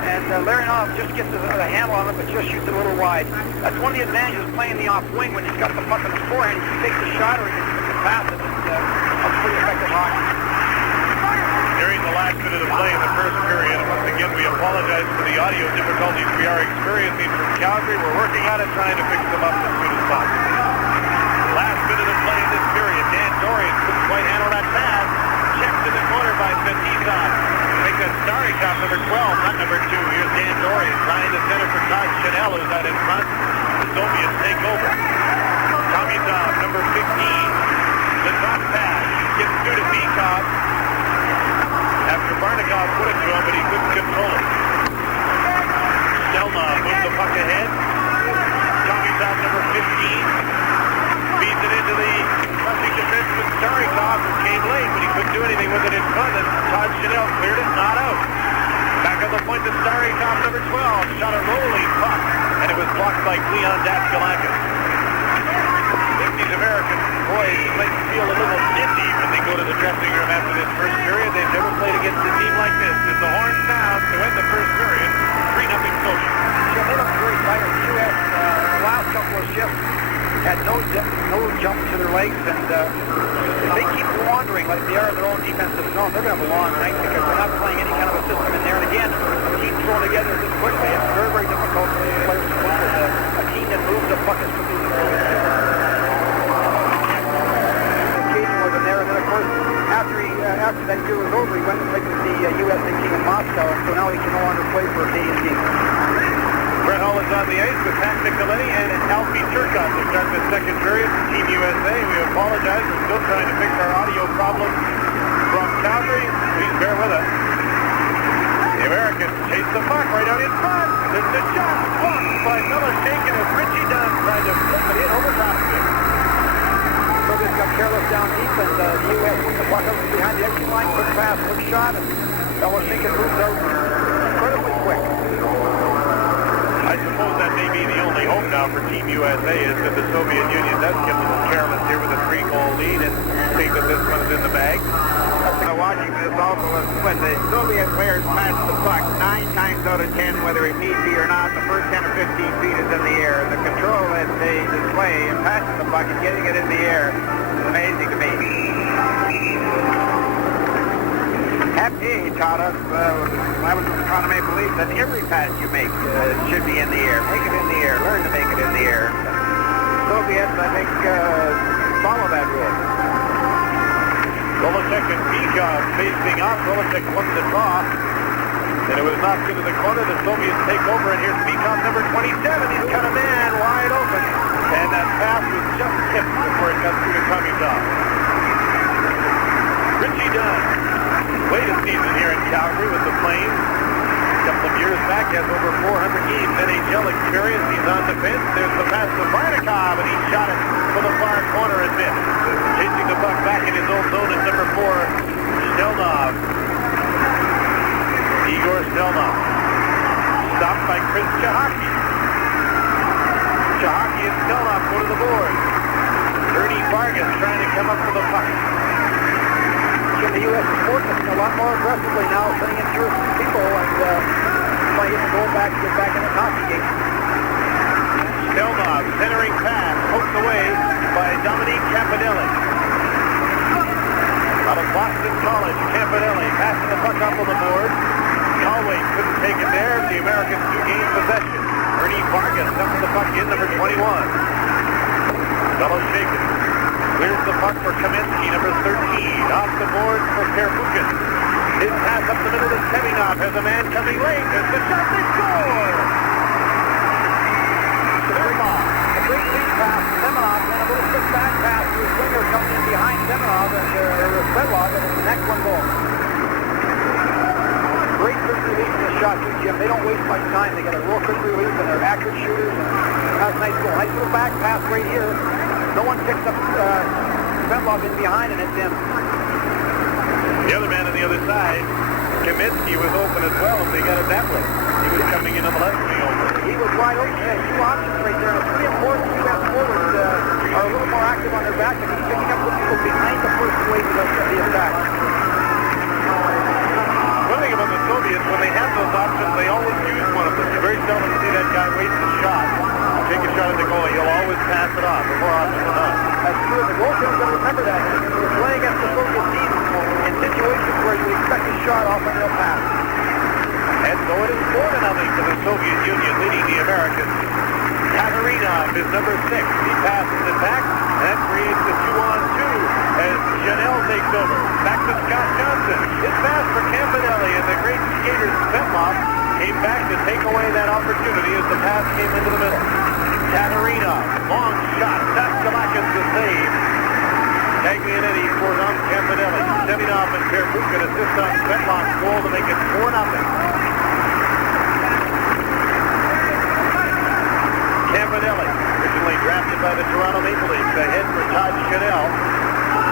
And Larionov just gets a handle on it, but just shoots it a little wide. That's one of the advantages of playing the off wing when he's got the puck in his forehand. He can take the shot or he can pass it. It's pretty effective hockey. During the last minute of play in the first period, and once again we apologize for the audio difficulties we are experiencing from Calgary. We're working on it, trying to fix them up as soon as possible. Last minute of play in this period. Dan Dorian couldn't quite handle that pass. Checked in the corner by Fetisov. Make that Starikov, number 12, not number 2. Here's Dan Dorian trying to center for Todd Chanel, who's out in front. The Soviets take over. Tomizov, number 15. The top pass. Gets through to Beekov. After Barnikov put it to him, but he couldn't control it. Stельnov moves the puck ahead. Tomizov, number 15. Feeds it into the rushing defenseman Starikov, who came late, but he couldn't do anything with it in front, and Todd Chanel cleared it, not out. Back on the point to Starikov, number 12, shot a rolling puck, and it was blocked by Leon Daskalakis. These American boys might feel a little dizzy when they go to the dressing room after this first period. They've never played against a team like this. As the horn sounds to end the first period, 3-0 Soviet. Yeah, they look very tired. The U.S. The last couple of shifts had no jump to their legs, and if they keep wandering like they are in their own defensive zone, they're going to have a long night because they're not playing any kind of a system in there. And again, a team thrown together this quickly, it's very, very difficult for the players to work with a team that moves the puck as quickly as they can. Occasion wasn't there, and then of course, after that year was over, he went and played with the USA team in Moscow, so now he can no longer play for a Canadian team. Brett Hull is on the ice with Pat Nicoletti and Alfie Turcotte to start the second period for Team USA. We apologize. We're still trying to fix our audio problems from Calgary. Please bear with us. The Americans chase the puck right out in front. There's the shot blocked by Beloshakin as Richie Dunn tried to flip it in over top of it. Soviets got careless down deep, and the U.S. put the puck out behind the exit line. Quick pass, quick shot, and Beloshakin moves out incredibly quick. I suppose that may be the only hope now for Team USA is that the Soviet Union does get a little careless here with a 3-goal lead and think that this one's in the bag. Watching this also is when the Soviet players pass the puck 9 times out of 10, whether it need be or not, the first 10 or 15 feet is in the air. The control that they display in passing the puck and getting it in the air is amazing to me. He taught us, I was trying to make believe that every pass you make should be in the air. Make it in the air. Learn to make it in the air. Soviets, I think, follow that rule. Golacek and Beekov facing off. Golacek won the draw, and it was knocked into the corner. The Soviets take over, and here's Beekov, number 27. He's got a man wide open, and that pass was just tipped before it got through to Tomizov. Richie Dunn. Latest season here in Calgary with the Flames. A couple of years back, has over 400 games NHL experience. He's on defense. There's the pass to Barnikov, and he shot it for the far corner and missed. Chasing the puck back in his own zone is number 4, Stельнов. Igor Stельnov. Stopped by Chris Chahaki. Chahaki and Stельnov go to the board. Ernie Vargas trying to come up for the puck. The U.S. is working a lot more aggressively now, putting in through people and trying to get the goal back to get back in the hockey game. Stельnov, centering pass, poked away by Dominique Campanelli. Out of Boston College, Campanelli passing the puck up on the board. Galway couldn't take it there. The Americans do gain possession. Ernie Vargas dumped the puck in, number 21. Beloshakin clears the puck for Kaminsky, number 13. Off the board for Pierwухin. His pass up the middle to Tattarinoff. Has a man coming late. There's the shot. They score! A great lead pass to Semenov, and a little quick back pass to his winger coming in behind Semenov and Fedlog, and it's the next one goal. Great quick release in the shot too, Jim. They don't waste much time. They get a real quick release, and they're accurate shooters. And that's a nice goal. Nice little back pass right here. No one picks up Fedlog in behind, and it's in. The other man on the other side, Kaminsky, was open as well, and they got it that way. He was coming in on the left wing over. He was wide open. He had two options right there. And it's pretty important the U.S. forwards are a little more active on their back, and he's picking up the people behind the first wave of the attack. One thing about the Soviets, when they have those options, they always use one of them. You very seldom see that guy waste a shot. Take a shot at the goalie, he'll always pass it off, more often than not. That's true. The goaltender's got to remember that. You're playing against the Soviet team in situations where you expect a shot off and they'll pass. And so it is 4-0 to the Soviet Union, leading the Americans. Tatarinovf is number 6. He passes it back, and that creates the 2-on-2 as Janelle takes over. Back to Scott Johnson. His pass for Campanelli, and the great skater Stельнов came back to take away that opportunity as the pass came into the middle. Tatarinovf, long shot. Saddledome to save. Taglianetti for on Campanelli. Stельнов and Первухin assist on Stельnov's goal to make it 4-0. Campanelli, originally drafted by the Toronto Maple Leafs, ahead for Todd Chanel.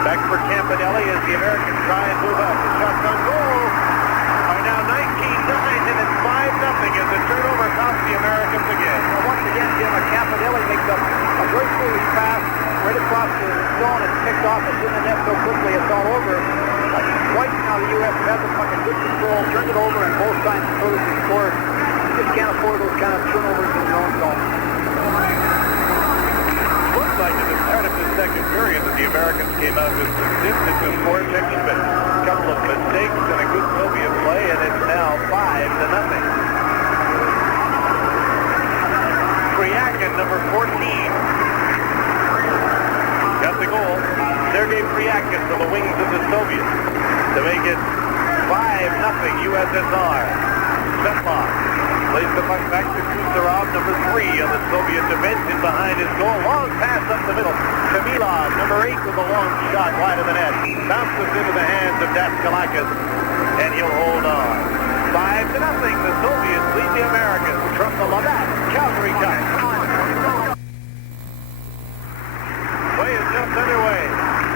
Back for Campanelli as the Americans try and move up. The shots on goal are now 19-9, and it's 5-0 as the turnover costs the Americans again. Well, once again, Jim, Campanelli makes a great foolish pass right across the zone and picked off. It's in the net so quickly it's all over. Twice now the U.S. has the puck in good control, turned it over, and both times the Soviets have scored. You just can't afford those kind of turnovers in your own zone. Looks like at the start of the second period that the Americans came out with some distance and scored checking, but a couple of mistakes and a good Soviet play, and it's now 5-0. Priakin, number 14, got the goal. Sergei Priakin from the wings of the Soviets to make it 5-0 USSR. Stельnov plays the puck back to Kucherov, number 3 on the Soviet defense, in behind his goal. Long pass up the middle. Kamilov, number 8, with a long shot wide of the net. Bounces into the hands of Daskalakis, and he'll hold on. 5-0. The Soviets lead the Americans from the Calgary Cup. Play is just underway.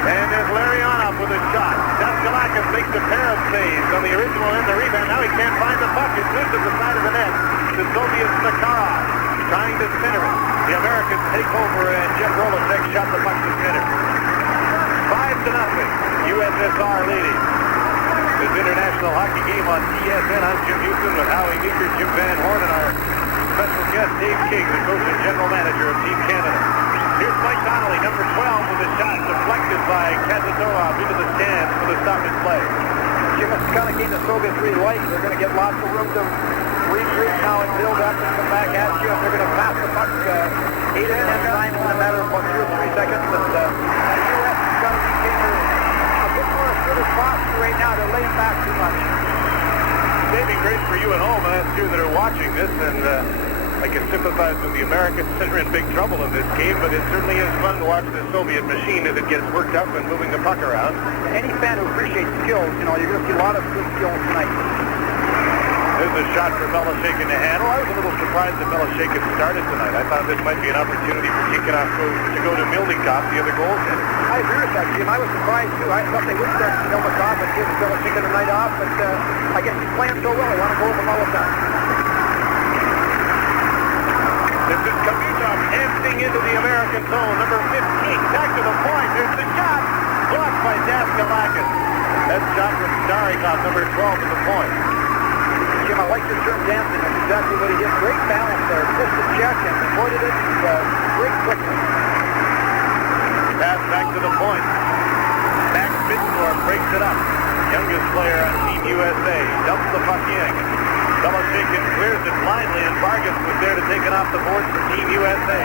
And there's Larionov with a shot. Daskalakis makes a pair of saves on the original and the rebound. Now he can't find the puck. It's loose at the side of the net. The Soviets Makarov trying to center it. The Americans take over, and Jeff Rolasek shot the puck to center. 5-0. USSR leading. This international hockey game on TSN. I'm Jim Houston with Howie Meeker, Jim Van Horn, and our special guest Dave King, the coach and general manager of Team Canada. Here's Mike Donnelly, number 12, with a shot deflected by Kazatova into the stands for the stoppage play. Jim, it's the kind of game the Soviets really like. They're going to get lots of room to regroup now and build up and come back at you. And they're going to pass the puck 8 or 10 times in a matter of about 2 or 3 seconds. And the U.S. has got to be taking a bit more assertive posture right now. They're laying back too much. Saving grace for you at home, us here that are watching this, and I can sympathize with the Americans that are in big trouble in this game, but it certainly is fun to watch the Soviet machine as it gets worked up and moving the puck around. Any fan who appreciates skills, you're going to see a lot of good skills tonight. There's a shot for Beloshakin to handle. I was a little surprised that Beloshakin started tonight. I thought this might be an opportunity for Kikinoff to go to Mylnikov, the other goaltender. I agree with that, Jim. I was surprised, too. I thought they would start Mylnikov and give Beloshakin a night off, but I guess he's playing so well. I want to go over him all the time. This is Kavitov dancing into the American zone. Number 15, back to the point. There's the shot. Blocked by Daskalakis. That shot from Starikov, number 12 at the point. Jim, I like your term dancing. That's exactly what he did. Great balance there. Missed the check and avoided it. Great quickness. Pass back to the point. Max Bittendorf breaks it up. Youngest player on Team USA. Dumps the puck in. Beloshakin clears it blindly, and Vargas was there to take it off the boards for Team USA.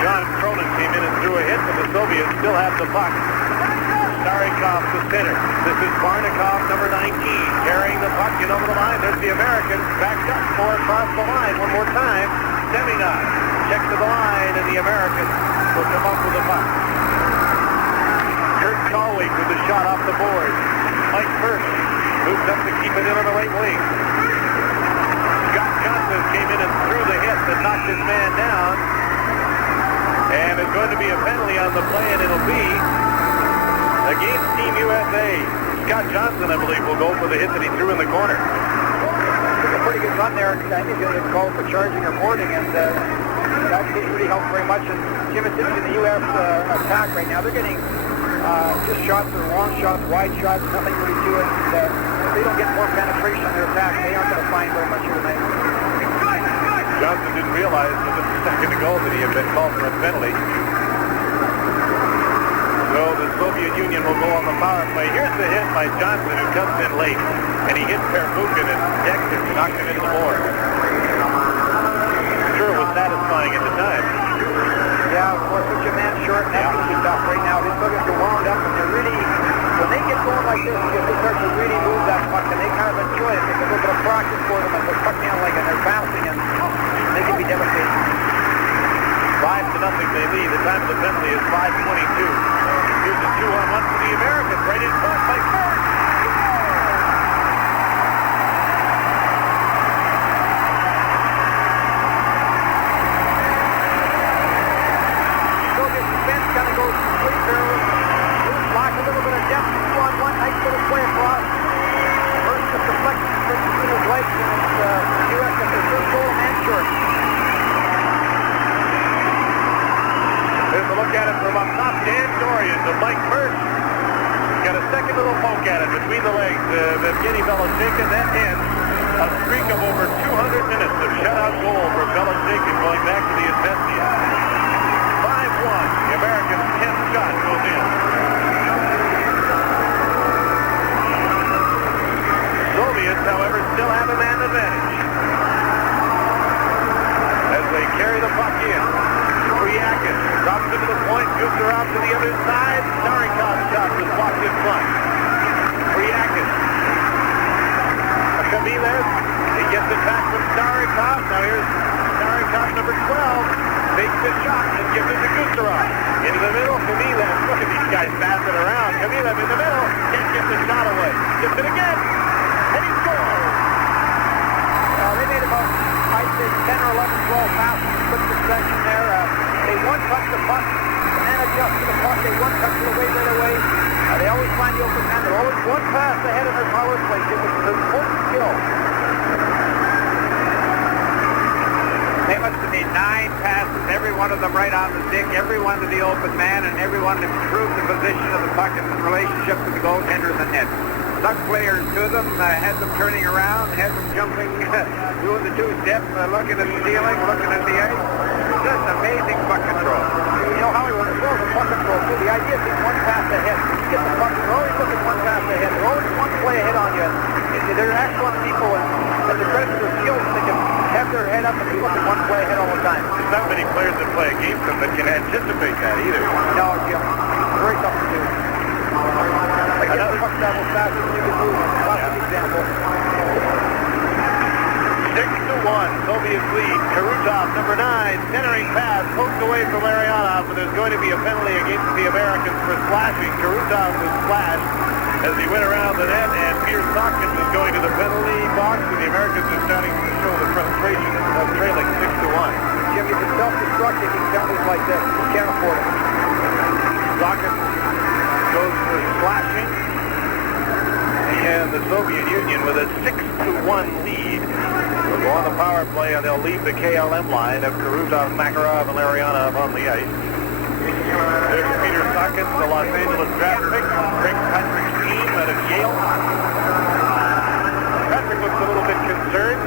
John Cronin came in and threw a hit, but the Soviets still have the puck. Starikov to center. This is Barnikov, number 19, carrying the puck in over the line. There's the Americans backed up more across the line one more time. Seminov checks to the line, and the Americans will come up with the puck. Kurt Kalwig with the shot off the board. Mike First moves up to keep it in on the right wing. Scott Johnson came in and threw the hit that knocked his man down. And it's going to be a penalty on the play, and it'll be against Team USA. Scott Johnson, I believe, will go for the hit that he threw in the corner. Took a pretty good run there. I think he'll get called for charging or boarding, and that didn't really help very much. And Jim, it's in the U.S. Attack right now. They're getting just shots, or long shots, wide shots, nothing really to it. And, if they don't get more penetration on their attack, they aren't going to find very much here tonight. Johnson didn't realize with just a second ago that he had been called for a penalty. So the Soviet Union will go on the power play. Here's the hit by Johnson, who comes in late, and he hits Первухин and decks him, knocked him into the board. Sure, it was satisfying at the time. Yeah, of course, with your man short, and that's really tough right now. These Soviets are wound up, and they're really, when they get going like this, they start to really move that puck, and they kind of enjoy it. It's a little bit of practice for them, and they're pucking out like, and they're bouncing, and they can be devastating. 5-0 they lead. The time of the penalty is 5:22. Here's a 2-on-1 for the Americans, right in front by Kurt. Soviet defense kind of goes complete there. Lock a little bit of depth, 2-on-1, nice little play across. First just deflecting between his legs, and it's the U.S. at their first goal, man short. There's a look at it from up top. Dan Dorian to Mike First. Got a second little poke at it between the legs of Evgeny Beloshenkin. That ends a streak of over 200 minutes of shutout goal for Beloshenkin going back to the Essentia. 5-1. The Americans' 10th shot goes in. Soviets, however, still have a man advantage as they carry the puck in. Yakin drops into the point, goes around to the other side. Starikov's shot was blocked in front. Yakin. Kamilev, he gets it back from Starikov. Now here's Starikov, number 12, takes the shot and gives it to Gusarov. Into the middle, Kamilev. Look at these guys passing around. Kamilev in the middle, can't get the shot away. Gets it again, and he scores. They made about, I'd say, 10 or 11, 12 passes in quick succession there. They one-touch the puck, and then adjust to the puck. They one-touch it away right away. They always find the open man. They're always one pass ahead of their power play. It was their most skill. They must have made 9 passes, every one of them right on the stick, every one to the open man, and every one improved the position of the puck in relationship to the goaltender in the net. Stuck players to them, had them turning around, had them jumping, doing the two-step, looking at the ceiling, looking at the ice. Just amazing puck control. You know, Hollywood, as well as the puck control, too. The idea is one pass ahead. You get the puck, they're always looking one pass ahead. They're always one play ahead on you. They're excellent people, and the credit to their skills, they can have their head up and be looking one play ahead all the time. There's not many players that play against them that can anticipate that either. No, Jim. Very tough to do. I get the puck travel faster than you can move. Classic example. 6-1, Soviets lead. Karutov, number 9, centering pass, poked away from Larionov, and there's going to be a penalty against the Americans for slashing. Karutov was slashed as he went around the net, and Peter Sawkins is going to the penalty box, and the Americans are starting to show the frustration of trailing 6-1. Jim, you can self-destruct taking penalties like this. You can't afford it. Sawkins goes for slashing, and the Soviet Union with a 6-1 lead will go on the power play, and they'll leave the KLM line of Karutov, Makarov, and Larionov on the ice. There's Peter Sawkins, the Los Angeles draft pick, Craig Patrick's team out of Yale. Patrick looks a little bit concerned.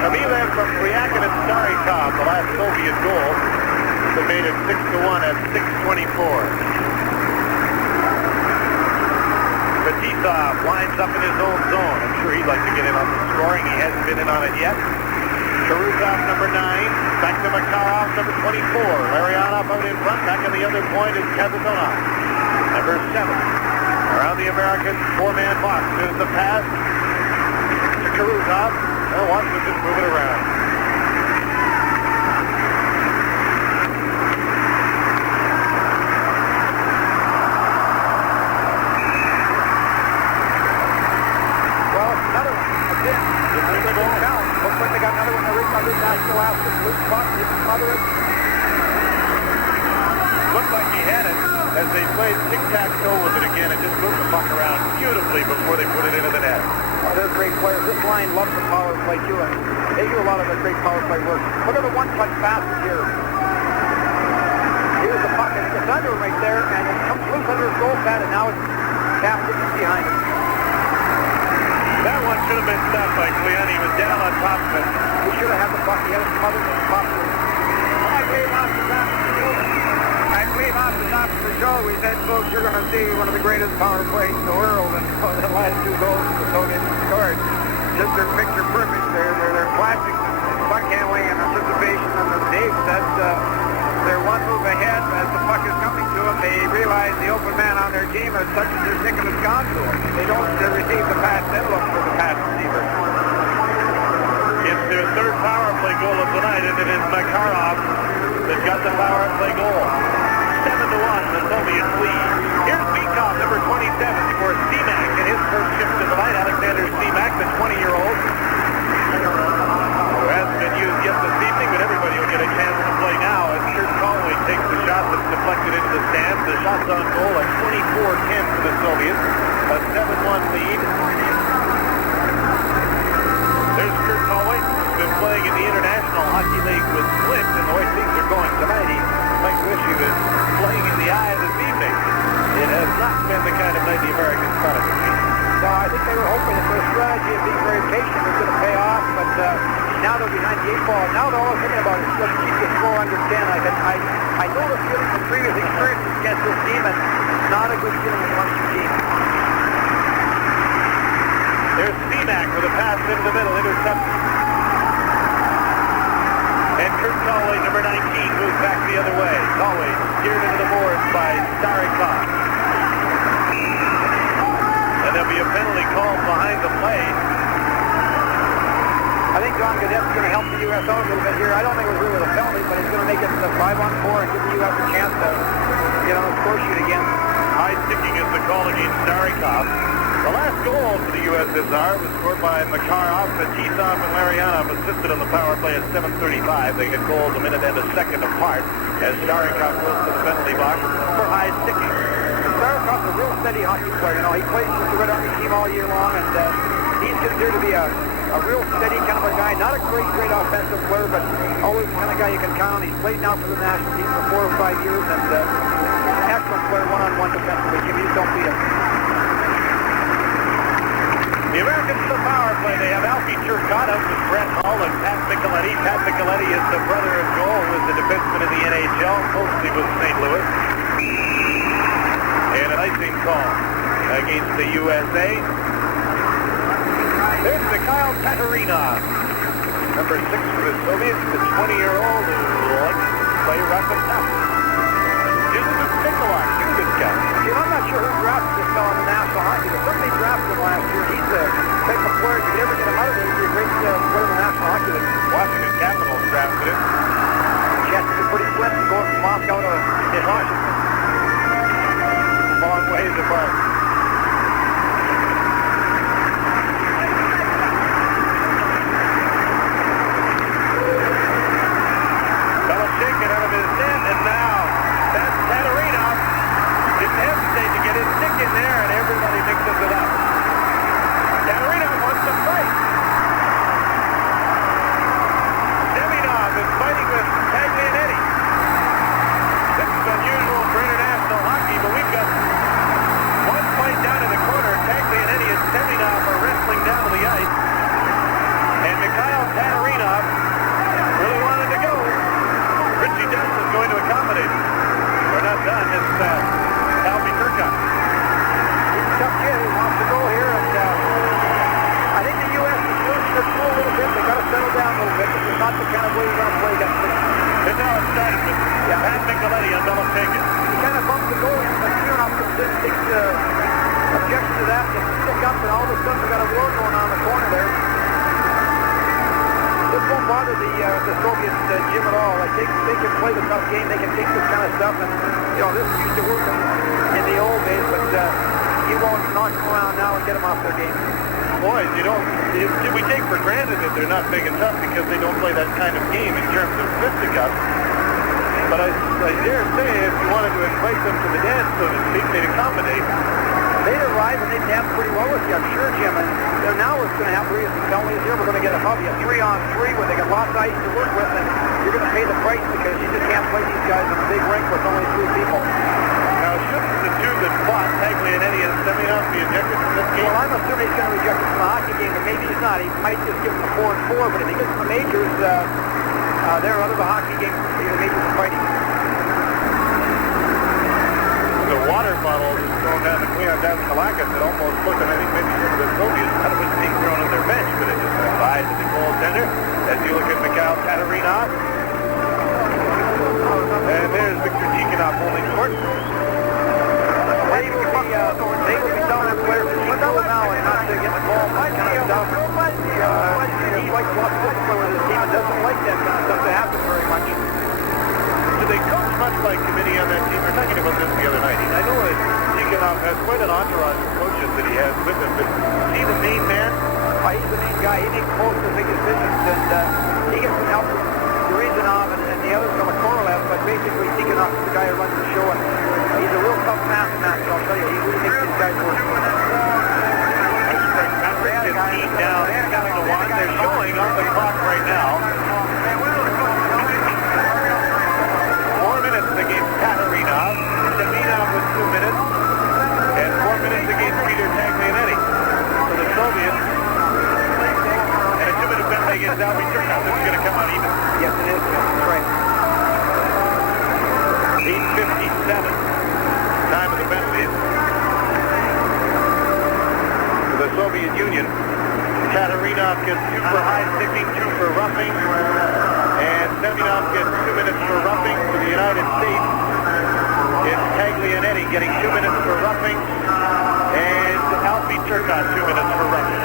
Kamilev from Kryakin and Starikov, the last Soviet goal, that made it 6-1 at 6:24. Fetisov lines up in his own zone. I'm sure he'd like to get in on the scoring. He hasn't been in on it yet. Karutov, number 9. Back to Makarov, number 24. Larionov out in front. Back on the other point is Kazatona, number 7. Around the American 4-man box. There's the pass to Karutov. And watch him just move it around. Looked like he had it as they played tic-tac-toe with it again and just moved the puck around beautifully before they put it into the net. Oh, they're great players. This line loves the power play too, and they do a lot of the great power play work. Look at the one-touch passes here. Here's the puck. It's under him right there, and it comes loose under his goal pad, and now it's tapped in behind him. That one should have been stopped by Cleone. He was down on top of it. He should have had the puck. He had it smothered in the puck. I gave off the top of the show. We said, folks, you're going to see one of the greatest power plays in the world. And the last two goals the Soviets scored, just their picture perfect. They're classic puck handling and anticipation. And as Dave said, they're one move ahead as the puck is coming to them. They realize the open man on their team is such as their Nicholas gone to them. They don't receive the pass, then look for the pass receiver. It's their third power play goal of the night, and it is Makarov that got the power play goal. 7-1, the Soviets lead. Here's Beekov, number 27, for Seamak in his first shift of the night. Alexander Seamak, the 20-year-old, who hasn't been used yet this evening, but everybody will get a chance to play now as Kurt Conway takes the shot that's deflected into the stands. The shot's on goal at 24-10 for the Soviets. A 7-1 lead. There's Kurt Conway, who's been playing in the International Hockey League with Flint, and the way things are going tonight, he might wish he was playing in the eye this evening. It has not been the kind of night the Americans thought it would be. So I think they were hoping that their strategy of being very patient was going to pay off, but now they're behind the 8 ball. Now they're all thinking about it. It's going to keep the score under 10. I know the feeling from previous experiences against this team, and it's not a good feeling amongst your team. There's Seamak with a pass into the middle, intercepted. And Kurt Conway, number 19, moves back the other way. Conway steered into the boards by Starikov. And there'll be a penalty called behind the play. I think John Gadet's going to help the U.S. out a little bit here. I don't think it was really a penalty, but he's going to make it the 5-on-4 and give the U.S. a chance to get on the score sheet again. High sticking is the call against Starikov. The last goal for the USSR was scored by Makarov. Fetisov and Larionov assisted on the power play at 7:35. They get goals a minute and a second apart as Starikov goes to the penalty box for high sticking. Starikov's a real steady hockey player. You know, he plays with the Red Army team all year long, and he's considered to be a real steady kind of a guy. Not a great offensive player, but always the kind of guy you can count on. He's played now for the national team for 4 or 5 years, and an excellent player one-on-one defensively. You just don't beat him. The Americans to the power play. They have Alfie Turcotte with Brett Hull and Pat Micheletti. Pat Micheletti is the brother of goal, was the defenseman in the NHL, mostly with St. Louis. And an icing call against the USA. There's Mikhail Tatarinovich, number 6 for the Soviets, the 20-year-old who likes to play rough and tough. Justus Mikulak, he's a good guy. See, I'm not sure who drafted this fellow in the National Hockey League. Somebody drafted him last year. He's the type of player, if you ever get him out of there, he'd be a great player in the National Hockey League. Washington Capitals drafted him. Chances are pretty slim to go from Moscow to Washington. Long ways apart. Beloshakin out of his net, and now that's Tatarinovich. Didn't hesitate to get his stick in there, and everybody mixes it up. Tatarinovich wants to fight. Deminov is fighting with Taglianetti. This is unusual for international hockey, but we've got one fight down in the corner. Taglianetti and Deminov are wrestling down to the ice. And Mikhail Tatarinovich really wanted to go. Richie Dent is going to accommodate him. We're not done. It's Alfie Turcotte. He's a tough kid. He wants to go here, and I think the U.S. is losing their cool a little bit. They've got to settle down a little bit. This is not the kind of way you're going to play against them. It's how it started with Pat Micheletti on Beloshakin. He kind of bumped the goal, but Stельnov comes in and takes objection to that. They stick up, and all of a sudden we've got a war going on in the corner there. This won't bother the Soviets, Jim, at all. Like they can play the tough game. They can take this kind of stuff, and this used to work in the old days, but you won't knock them around now and get them off their game. Boys, we take for granted that they're not big and tough because they don't play that kind of game in terms of fisticuffs. But I dare say, if you wanted to invite them to the dance, so to speak, they'd accommodate. They'd arrive and they'd dance pretty well with you, I'm sure, Jim. And now what's going to happen is the penalties here. We're going to get probably a 3-on-3 where they got lots of ice to work with, and you're going to pay the price because you just can't play these guys in a big rink with only 3 people. Now, shouldn't the two that fought, Taglianetti and Stельnov, be ejected from this game? Well, I'm assuming he's going to reject it from the hockey game, but maybe he's not. He might just give him a 4-and-4, but if he gets the majors, they're out of the hockey game. The majors are fighting. The water bottle was thrown down to clean up down the Kalakis. It almost looked, and I think maybe some of the Soviets thought it was being thrown on their bench, but it just went by to the goaltender. As you look at Mikhail Tatarinovich. And there's Victor Tikhonov holding court. They will be telling their players to keep going now and not to get the ball. That kind of stuff. He likes lots of discipline with his team and doesn't like that kind of stuff to happen very much. Do they coach much like committee on that team? We're talking about this the other night. I know that Tikhonov has quite an entourage of coaches that he has with him, but is he the main man? He's the main guy. He makes most of the big decisions, and he gets some help from Yurizhanov and the others from Korolev, but basically Tikhonov is the guy who runs the show, and he's a real tough man, I'll tell you. He really makes these guys work. Patrick is keyed down. He's got the one. They're showing on the clock right now. 4 minutes against Tatarinovich. Stельnov with 2 minutes. And 4 minutes against Peter Taglianetti. For the Soviets. And a 2-minute penalty against Alfie Turcotte. This is going to come out even. Yes, it is. That's right. 8:57. Time of the penalties. For the Soviet Union, Tatarinovich gets 2 for high sticking, 2 for roughing, and Stельnov gets 2 minutes for roughing. For the United States, it's Taglianetti getting 2 minutes for roughing, and Alfie Turcotte 2 minutes for roughing.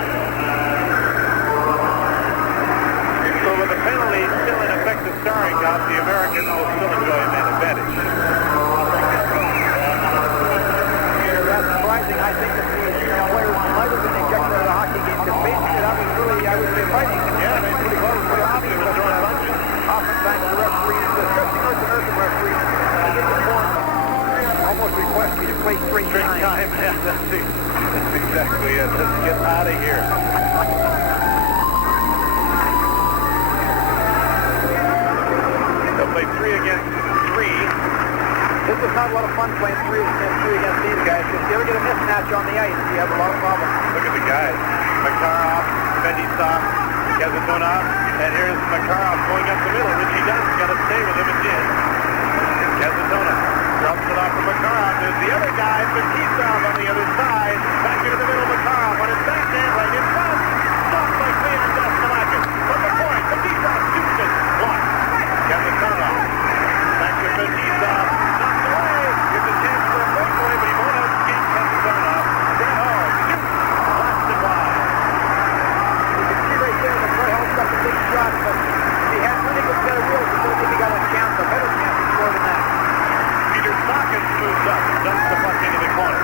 So with the penalty still in effect to Starikov, the Americans will still enjoy an advantage. That's surprising. I think that the players might have been ejected out of the hockey game because basically that was really, I would say, fighting. Yeah, they pretty well was obvious. They were throwing punches. Oftentimes the referees, especially North American referees, they get the form, almost request you to play straight time. Yeah, that's exactly it. Let's get out of here. They'll play 3 against 3. This is not a lot of fun playing 3 against these guys. If you ever get a mismatch on the ice, you have a lot of problems. Look at the guys. Makarov, Fettisov, Kazantonov, and here's Makarov going up the middle, which he does. He's got to stay with him and did. Kazantonov drops it off to Makarov. There's the other guy, Fettisov on the other side. Back into the middle, Makarov on his backhand, right in front. Stopped by Fayan Daskalakis. From the point, Fettisov shoots it. Blocked. Kazantonov. Back to Fettisov. Knocked away. Gives a chance for a breakaway, but he won't outspeed Kazantonov. Stay home. Shoots. Blasted wide. You can see right there that Fred Hell's got the big shot, but he had really good set of wheels. He still maybe got a chance, a better chance to score than that. Peter Sackett moves up and dumps the puck into the corner.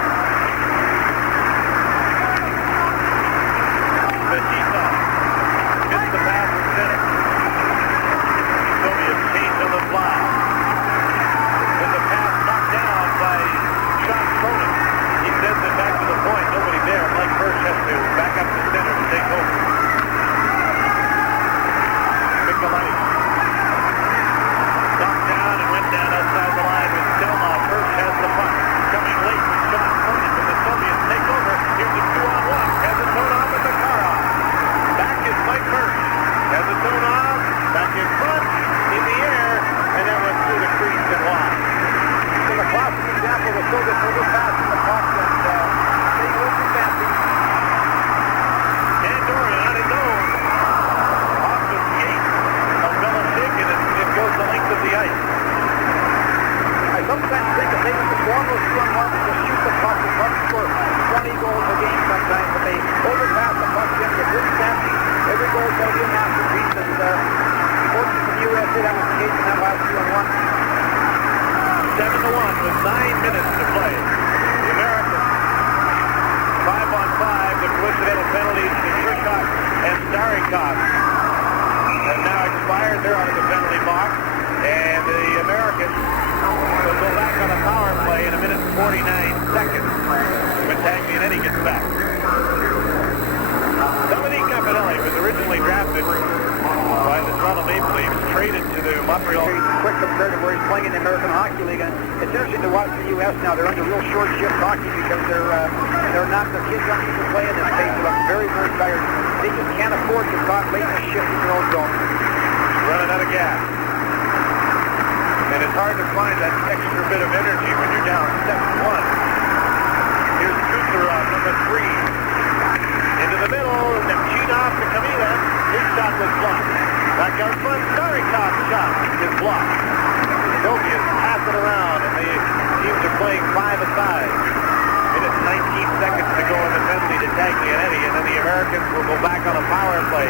Taglianetti gets back. Dominique Campanelli was originally drafted by the Toronto Maple Leafs, traded to the Montreal. Quick compared to where he's playing in the American Hockey League, and it's interesting to watch the U.S. now. They're under real short shift hockey because they're not, the kids aren't used to playing this pace. They look very, very tired. They just can't afford to talk late in the shift in their own zone. Running out of gas. And it's hard to find that extra bit of energy when you're down 7-1. Here's Kucherov, number 3. Into the middle, Nemchinov to Kamila. His shot was blocked. Back out front, Starikov's shot is blocked. Soviets pass it around, and the teams are playing 5-a-side. Minute 19 seconds to go in the penalty to Taglianetti, and then the Americans will go back on a power play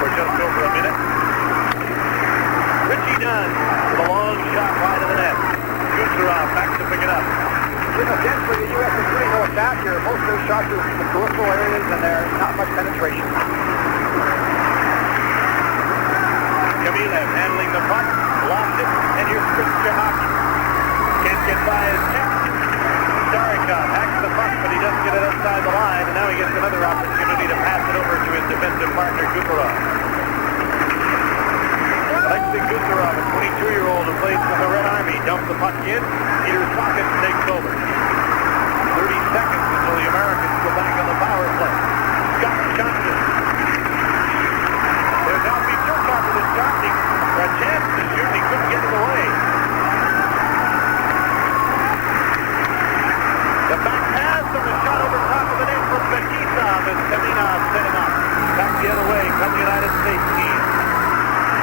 for just over a minute. Richie Dunn with a long shot wide of the net. Kucherov back to pick it up. Essentially, the U.S. is really no attack here. Most of their shots are in the peripheral areas, and there's not much penetration. Kamilev handling the puck, lost it, and here's Christian Hockey. Can't get by his check. Starikov hacks the puck, but he doesn't get it outside the line, and now he gets another opportunity to pass it over to his defensive partner, Kucherov. Alexei Kucherov, a 22-year-old who plays for the Red Army, dumps the puck in. Peter Saukins takes over. 30 seconds until the Americans go back on the power play. Scott Johnson. There's Alfie Turcotte with his shot. For a chance to shoot, he couldn't get it away. The back pass and the shot over top of the net from Fetisov as Tatarinov set him up. Back the other way from the United States team.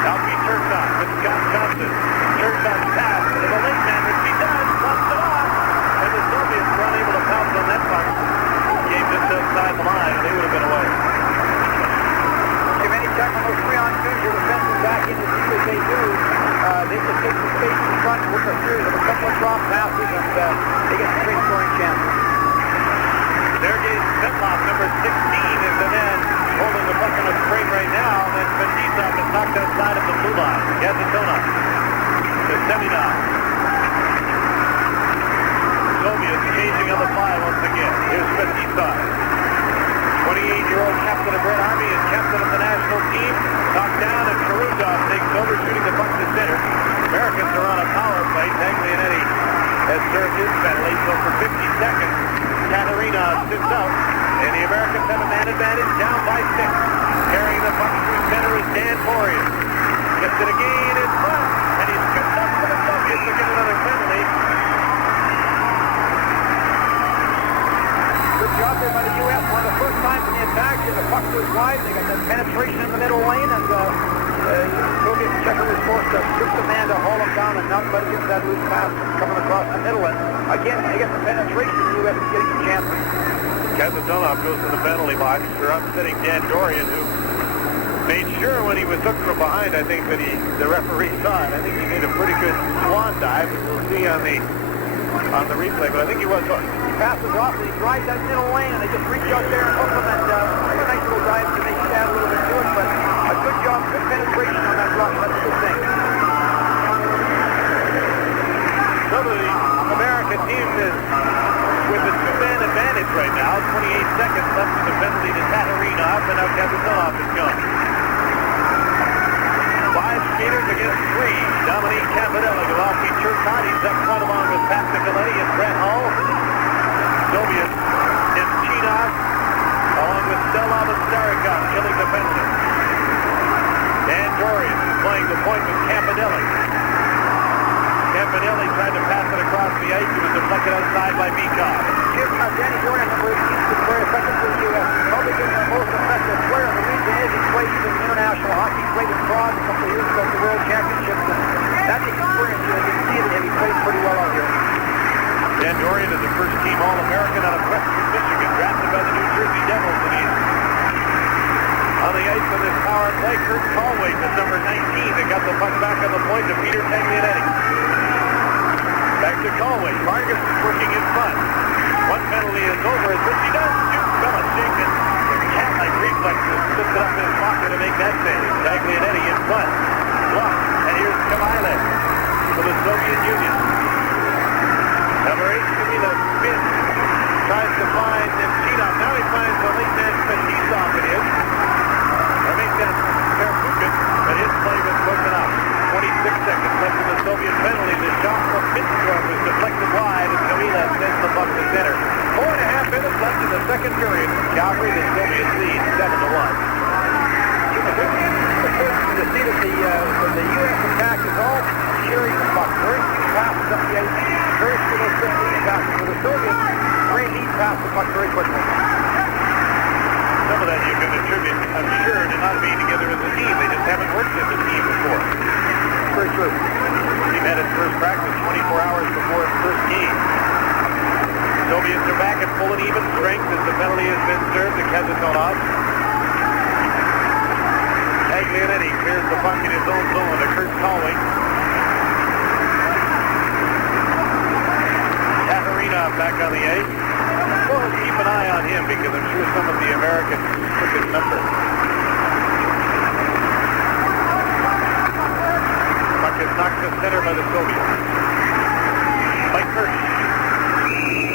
Alfie Turcotte with Scott Johnson. Turcotte's pass to the late man, which he does, bumps it off. And the Soviets were unable to pounce on that puck. Game just outside the line, they would have been away. Give any time on those 3-on-2s, your defensemen back in to see what they do. They can take the space in front with a series of a couple of drop passes, and they get straight scoring chances. Sergei Svetlov, number 16, is the man holding the puck in a frame right now, and then Fetisov is knocked outside of the blue line. Kazatona to Seminov. Soviets changing on the fly once again. Here's Fetisov. 28-year-old captain of Red Army and captain of the national team. Knocked down, and Karuzov takes over, shooting the puck to center. Americans are on a power play. Taglianetti has served his penalty, so for 50 seconds, Tatarinovs sits out, and the Americans have a man advantage, down by 6. Carrying the puck through center is Dan Poirier. Gets it again in front, and he's stripped up for the Soviets to get another penalty. Good job there by the U.S. One of the first times in the attack, the puck was wide. They got that penetration in the middle lane, and Soviet Czechoslovakia was forced to strip the man to haul him down and not let him get that loose pass coming across the middle. And again, they get the penetration. The U.S. is getting some chances. Kazatolov goes to the penalty box for upsetting Dan Dorian, who made sure when he was hooked from behind, I think, that the referee saw it. I think he made a pretty good swan dive, as we'll see on the replay, but I think he was hooked. He passes off and he drives that middle lane, and they just reach out there and hook him, and a nice little dive to make you add a little bit to it, but a good job, good penetration on that rush. That's a good thing. So the American team is with a 2-man advantage right now. 28 seconds left for the penalty to Tatarинov, and now Kazatolov is gone. 5 skaters against 3. Dominique Campanelli, Galofsky, Turcotte. He's up front along with Pat Nicoletti and Brett Hull. Soviets, Nemchinov, along with Stellov and Starikov, killing the penalty. Dan Dorian playing the point with Campanelli. Campanelli tried to pass it across the ice. It was deflected outside by Beekov. Danny Dorian, number 18, is very effective for the U.S. Probably been the most effective player in the region. He played in international hockey. He played in Prague a couple of years ago at the World Championships. And that's experience. You can see it, and he played pretty well out here. Dan Dorian is a first-team All-American out of Western Michigan, drafted by the New Jersey Devils. And he's on the ice on this power play. Kurt Conway is number 19. They got the puck back on the point to Peter Taglianetti. Back to Conway. Vargas is working in front. 1 Calgary. The Soviets lead 7-1. To see that the U.S. attack is all sharing the puck. Very few passes up the ice. Very few of those 15 passes. For the Soviets, great lead pass the puck very quickly. Some of that you can attribute, I'm sure, to not being together as a team. They just haven't worked as a team before. Very true. The team had its first practice 24 hours before its first game. Soviets are back at full and even strength as the penalty has been served to Kazanov. Taglianetti clears the puck in his own zone to Kurt Colway. Tattarina back on the ice. We'll keep an eye on him because I'm sure some of the Americans took his number. Puck is knocked to center by the Soviets. Mike Kirk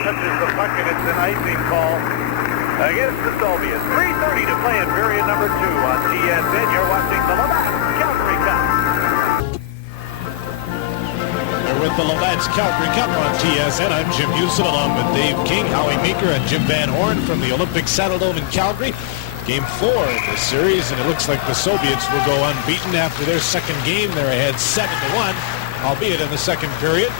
touches the puck and it's an icing call against the Soviets. 3:30 to play in period number 2 on TSN. You're watching the Calgary Cup. We're with the Labatt's Calgary Cup on TSN. I'm Jim Houston along with Dave King, Howie Meeker, and Jim Van Horn from the Olympic Saddledome in Calgary. Game 4 of the series, and it looks like the Soviets will go unbeaten after their second game. They're ahead 7-1, albeit in the second period.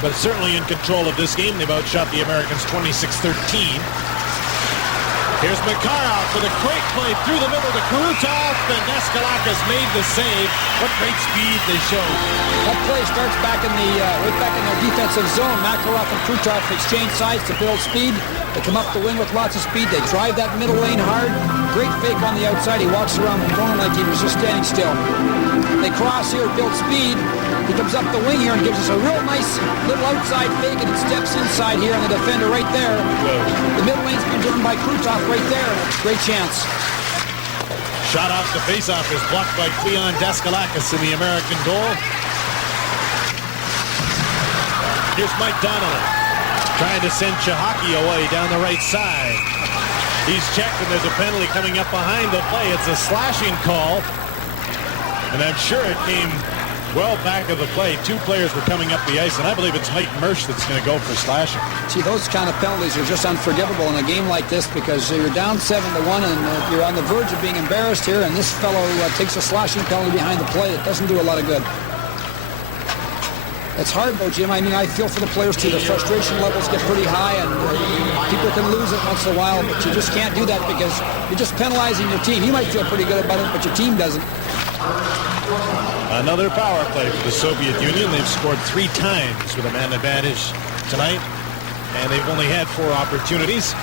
But certainly in control of this game. They've outshot the Americans 26-13. Here's Makarov for the great play through the middle to Krutov, and Deskalakis made the save. What great speed they showed. That play starts back in the right back in their defensive zone. Makarov and Krutov exchange sides to build speed. They come up the wing with lots of speed. They drive that middle lane hard. Great fake on the outside. He walks around the corner like he was just standing still. They cross here, build speed. He comes up the wing here and gives us a real nice little outside fake, and it steps inside here on the defender right there. The middle lane's been driven by Krutov right there. Great chance. Shot off the faceoff is blocked by Cleon Deskalakis in the American goal. Here's Mike Donnelly trying to send Chihaki away down the right side. He's checked, and there's a penalty coming up behind the play. It's a slashing call, and I'm sure it came well back of the play. Two players were coming up the ice, and I believe it's Mike Mersch that's going to go for slashing. See, those kind of penalties are just unforgivable in a game like this because you're down 7-1 and you're on the verge of being embarrassed here, and this fellow takes a slashing penalty behind the play. It doesn't do a lot of good. It's hard, though, Jim. I mean, I feel for the players, too. The frustration levels get pretty high, and people can lose it once in a while, but you just can't do that because you're just penalizing your team. You might feel pretty good about it, but your team doesn't. Another power play for the Soviet Union. They've scored 3 times with a man advantage tonight, and they've only had 4 opportunities.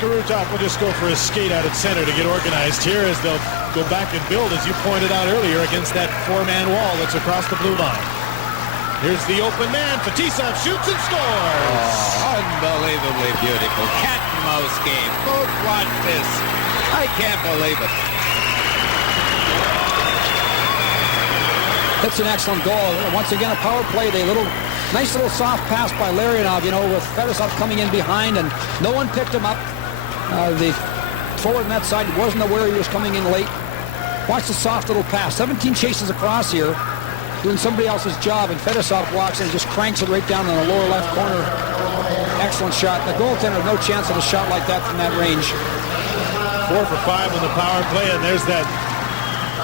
Krutov will just go for a skate out at center to get organized here as they'll go back and build, as you pointed out earlier, against that 4-man wall that's across the blue line. Here's the open man. Fetisov shoots and scores. Oh, unbelievably beautiful. Cat and mouse game. Folks, watch this. I can't believe it. That's an excellent goal. Once again, a power play. Nice little soft pass by Larionov, with Fettisov coming in behind, and no one picked him up. The forward on that side wasn't aware he was coming in late. Watch the soft little pass. 17 chases across here, doing somebody else's job, and Fettisov walks in and just cranks it right down in the lower left corner. Excellent shot. The goaltender had no chance of a shot like that from that range. 4 for 5 on the power play, and there's that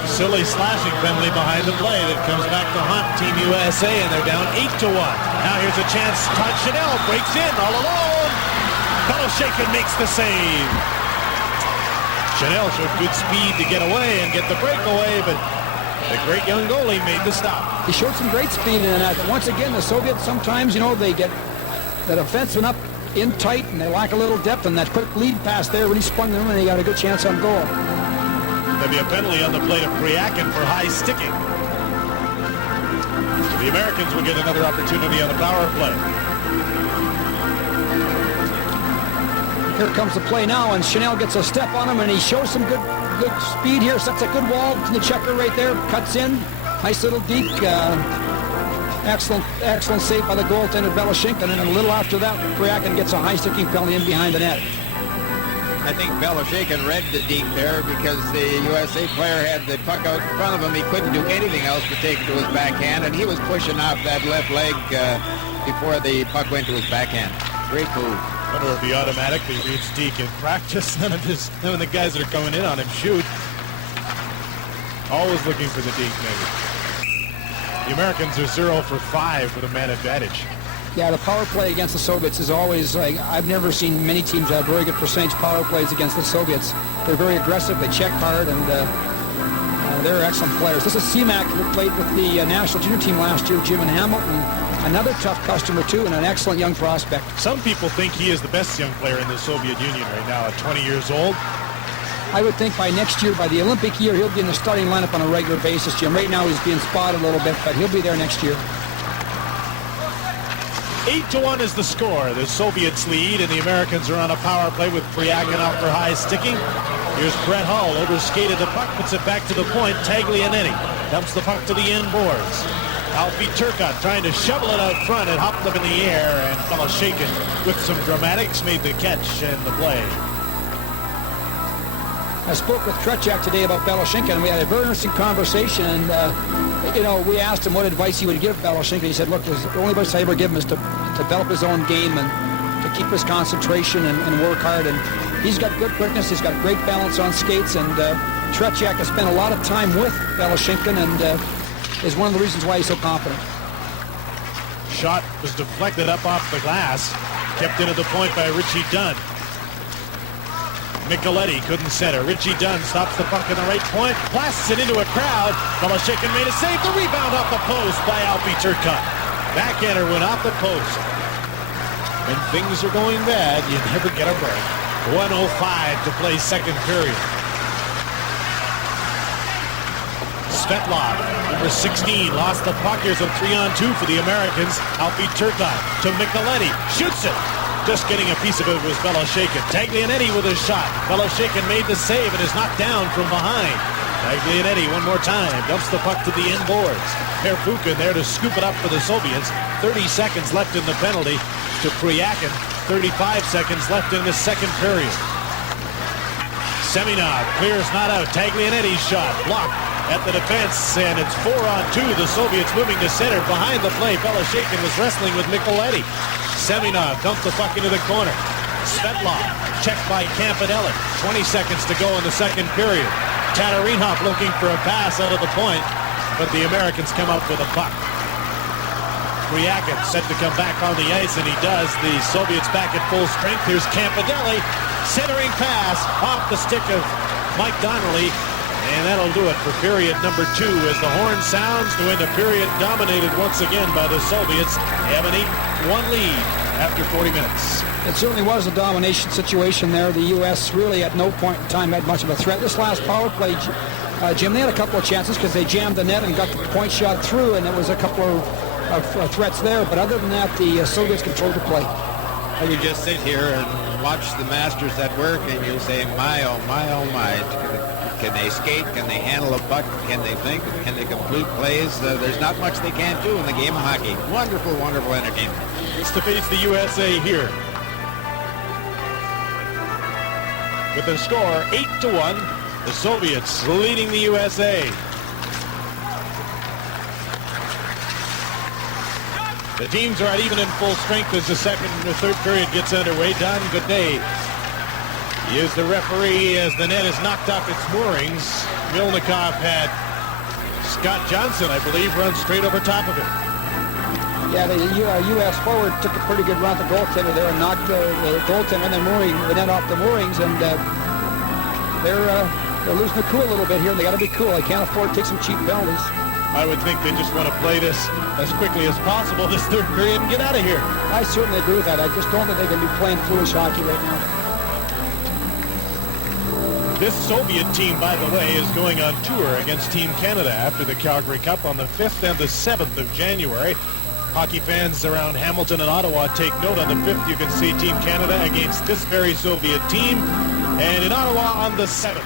silly slashing penalty behind the play that comes back to haunt Team USA, and they're down 8-1. Now here's a chance. Todd Chanel breaks in all alone. Beloshakin makes the save. Chanel showed good speed to get away and get the breakaway, but the great young goalie made the stop. He showed some great speed in that. Once again, the Soviets sometimes, they get that offenseman up in tight, and they lack a little depth, and that quick lead pass there really sprung them, and they got a good chance on goal. There'll be a penalty on the plate of Priakin for high sticking. The Americans will get another opportunity on the power play. Here comes the play now, and Chanel gets a step on him, and he shows some good speed here. Sets a good wall to the checker right there. Cuts in. Nice little deke. Excellent save by the goaltender Beloshakin, and then a little after that, Priakin gets a high sticking penalty in behind the net. I think Beloshakin read the deep there because the USA player had the puck out in front of him. He couldn't do anything else but take it to his backhand, and he was pushing off that left leg before the puck went to his backhand. Great move. I wonder if he automatically reads Deke in practice. None of the guys that are coming in on him shoot. Always looking for the Deke, maybe. The Americans are 0 for 5 with a man advantage. Yeah, the power play against the Soviets is always like, I've never seen many teams have very good percentage power plays against the Soviets. They're very aggressive, they check hard, and they're excellent players. This is Seamak, who played with the national junior team last year, Jim and Hamilton. Another tough customer, too, and an excellent young prospect. Some people think he is the best young player in the Soviet Union right now at 20 years old. I would think by next year, by the Olympic year, he'll be in the starting lineup on a regular basis, Jim. Right now he's being spotted a little bit, but he'll be there next year. 8-1 is the score. The Soviets lead, and the Americans are on a power play with Priakinov for high sticking. Here's Brett Hull, overskated the puck, puts it back to the point. Taglianetti dumps the puck to the end boards. Alfie Turcotte trying to shovel it out front. It hopped up in the air, and Beloshakin with some dramatics made the catch and the play. I spoke with Tretiak today about Beloshakin, and we had a very interesting conversation. And, you know, we asked him what advice he would give Beloshakin. He said, look, the only advice I ever give him is to develop his own game and to keep his concentration and work hard. And he's got good quickness. He's got great balance on skates. And Tretiak has spent a lot of time with Beloshakin and is one of the reasons why he's so confident. Shot was deflected up off the glass. Kept in at the point by Richie Dunn. Micheletti couldn't center. Richie Dunn stops the puck in the right point, blasts it into a crowd. Beloshakin made a save. The rebound off the post by Alfie Turcotte. Backhander went off the post. When things are going bad, you never get a break. 1:05 to play second period. Svetlov, number 16, lost the puck. Here's a 3-on-2 for the Americans. Alfie Turcotte to Micheletti. Shoots it. Just getting a piece of it was Beloshakin. Taglianetti with a shot. Beloshakin made the save and is knocked down from behind. Taglianetti one more time. Dumps the puck to the end boards. Pierwухин there to scoop it up for the Soviets. 30 seconds left in the penalty to Priakin. 35 seconds left in the second period. Seminov clears not out. Taglianetti's shot blocked at the defense, and it's 4-on-2. The Soviets moving to center. Behind the play, Beloshakin was wrestling with Micheletti. Seminov dumped the puck into the corner. Svetlov checked by Campanelli. 20 seconds to go in the second period. Tatarinovich looking for a pass out of the point, but the Americans come up with a puck. Priakin set to come back on the ice, and he does. The Soviets back at full strength. Here's Campanelli. Centering pass off the stick of Mike Donnelly. And that'll do it for period number 2 as the horn sounds to end a period dominated once again by the Soviets. They have an 8-1 lead after 40 minutes. It certainly was a domination situation there. The U.S. really at no point in time had much of a threat. This last power play, Jim, they had a couple of chances because they jammed the net and got the point shot through, and there was a couple of threats there. But other than that, the Soviets controlled the play. Well, you just sit here and watch the masters at work, and you say, my, oh, my, oh, my. Can they skate? Can they handle a puck? Can they think? Can they complete plays? There's not much they can't do in the game of hockey. Wonderful, wonderful entertainment. It's to face the USA here. With the score 8-1, the Soviets leading the USA. The teams are at even in full strength as the second and third period gets underway. Don Godet is the referee as the net is knocked off its moorings. Mylnikov had Scott Johnson, I believe, run straight over top of him. Yeah, the U.S. forward took a pretty good run at the goaltender there and knocked the goaltender and the net off the moorings, and they're losing their cool a little bit here. They got to be cool. They can't afford to take some cheap penalties. I would think they just want to play this as quickly as possible this third period and get out of here. I certainly agree with that. I just don't think they can be playing foolish hockey right now. This Soviet team, by the way, is going on tour against Team Canada after the Calgary Cup on the 5th and the 7th of January. Hockey fans around Hamilton and Ottawa take note. On the 5th, you can see Team Canada against this very Soviet team. And in Ottawa on the 7th.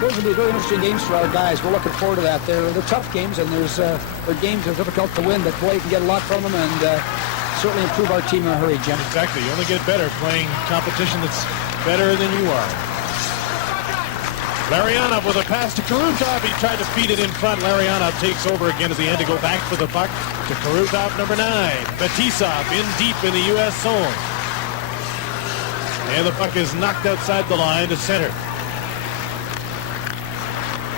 Those will be very interesting games for our guys. We're looking forward to that. They're tough games, and they're games that are difficult to win, but boy, you can get a lot from them and certainly improve our team in a hurry, Jim. Exactly. You only get better playing competition that's better than you are. Larionov with a pass to Karutov. He tried to feed it in front. Larionov takes over again as he had to go back for the puck to Karutov, number 9. Fetisov in deep in the U.S. zone. And the puck is knocked outside the line to center.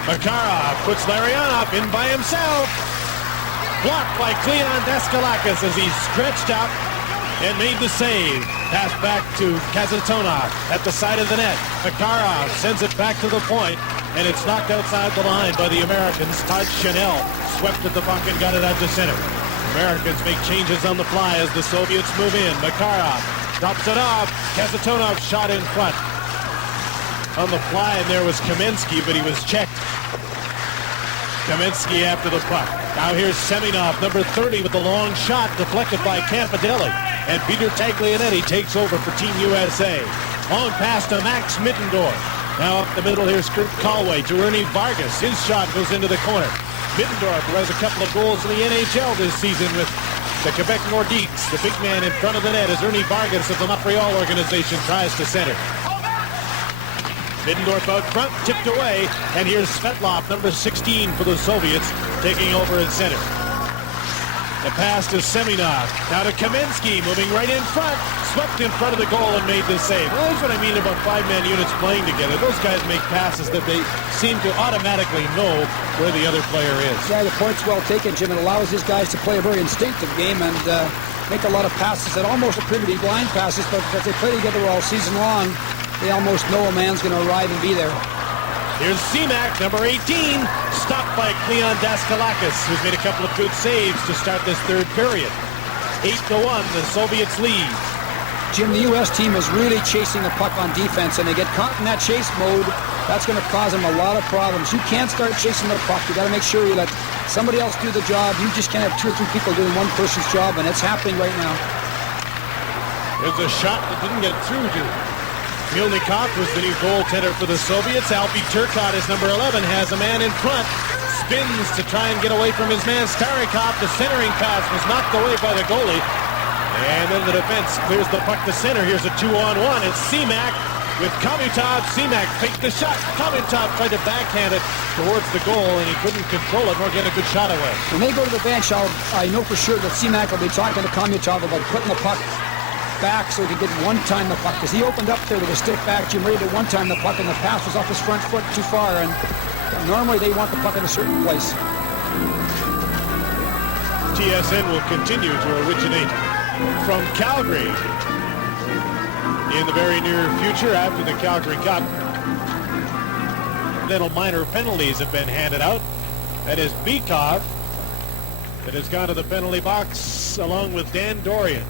Makarov puts Larionov in by himself. Blocked by Cleon Daskalakis as he stretched out and made the save. Pass back to Kazantonov at the side of the net. Makarov sends it back to the point, and it's knocked outside the line by the Americans. Todd Chanel swept at the puck and got it out to center. Americans make changes on the fly as the Soviets move in. Makarov drops it off. Kazantonov shot in front. On the fly, and there was Kamensky, but he was checked. Kamensky after the puck. Now here's Semenov, number 30, with the long shot deflected by Campidelli. And Peter Taglianetti takes over for Team USA. Long pass to Max Mittendorf. Now up the middle, here's Kurt Calway to Ernie Vargas. His shot goes into the corner. Mittendorf, who has a couple of goals in the NHL this season with the Quebec Nordiques. The big man in front of the net is Ernie Vargas of the Montreal organization, tries to center. Middendorf out front, tipped away, and here's Svetlov, number 16 for the Soviets, taking over at center. The pass to Semenov, now to Kamensky, moving right in front, swept in front of the goal and made the save. Well, that's what I mean about five-man units playing together. Those guys make passes that they seem to automatically know where the other player is. Yeah, the point's well taken, Jim. It allows these guys to play a very instinctive game and make a lot of passes that almost appear to be blind passes, but because they play together all season long, they almost know a man's going to arrive and be there. Here's Semak, number 18, stopped by Cleon Daskalakis, who's made a couple of good saves to start this third period. 8-1, the Soviets lead. Jim, the U.S. team is really chasing the puck on defense, and they get caught in that chase mode. That's going to cause them a lot of problems. You can't start chasing the puck. You got to make sure you let somebody else do the job. You just can't have 2 or 3 people doing one person's job, and it's happening right now. There's a shot that didn't get through to Mylnikov, was the new goaltender for the Soviets. Alfie Turcotte, is number 11, has a man in front. Spins to try and get away from his man Starikov. The centering pass was knocked away by the goalie. And then the defense clears the puck to center. Here's a 2-on-1. It's Semak with Komutov. Semak faked the shot. Komutov tried to backhand it towards the goal, and he couldn't control it nor get a good shot away. When they go to the bench, I know for sure that Semak will be talking to Komutov about putting the puck back so he could get one-time the puck, because he opened up there with a stick back. Jim ready to one-time the puck, and the pass was off his front foot too far, and normally they want the puck in a certain place. TSN will continue to originate from Calgary in the very near future after the Calgary Cup. Little minor penalties have been handed out. That is Bykov that has gone to the penalty box along with Dan Dorian.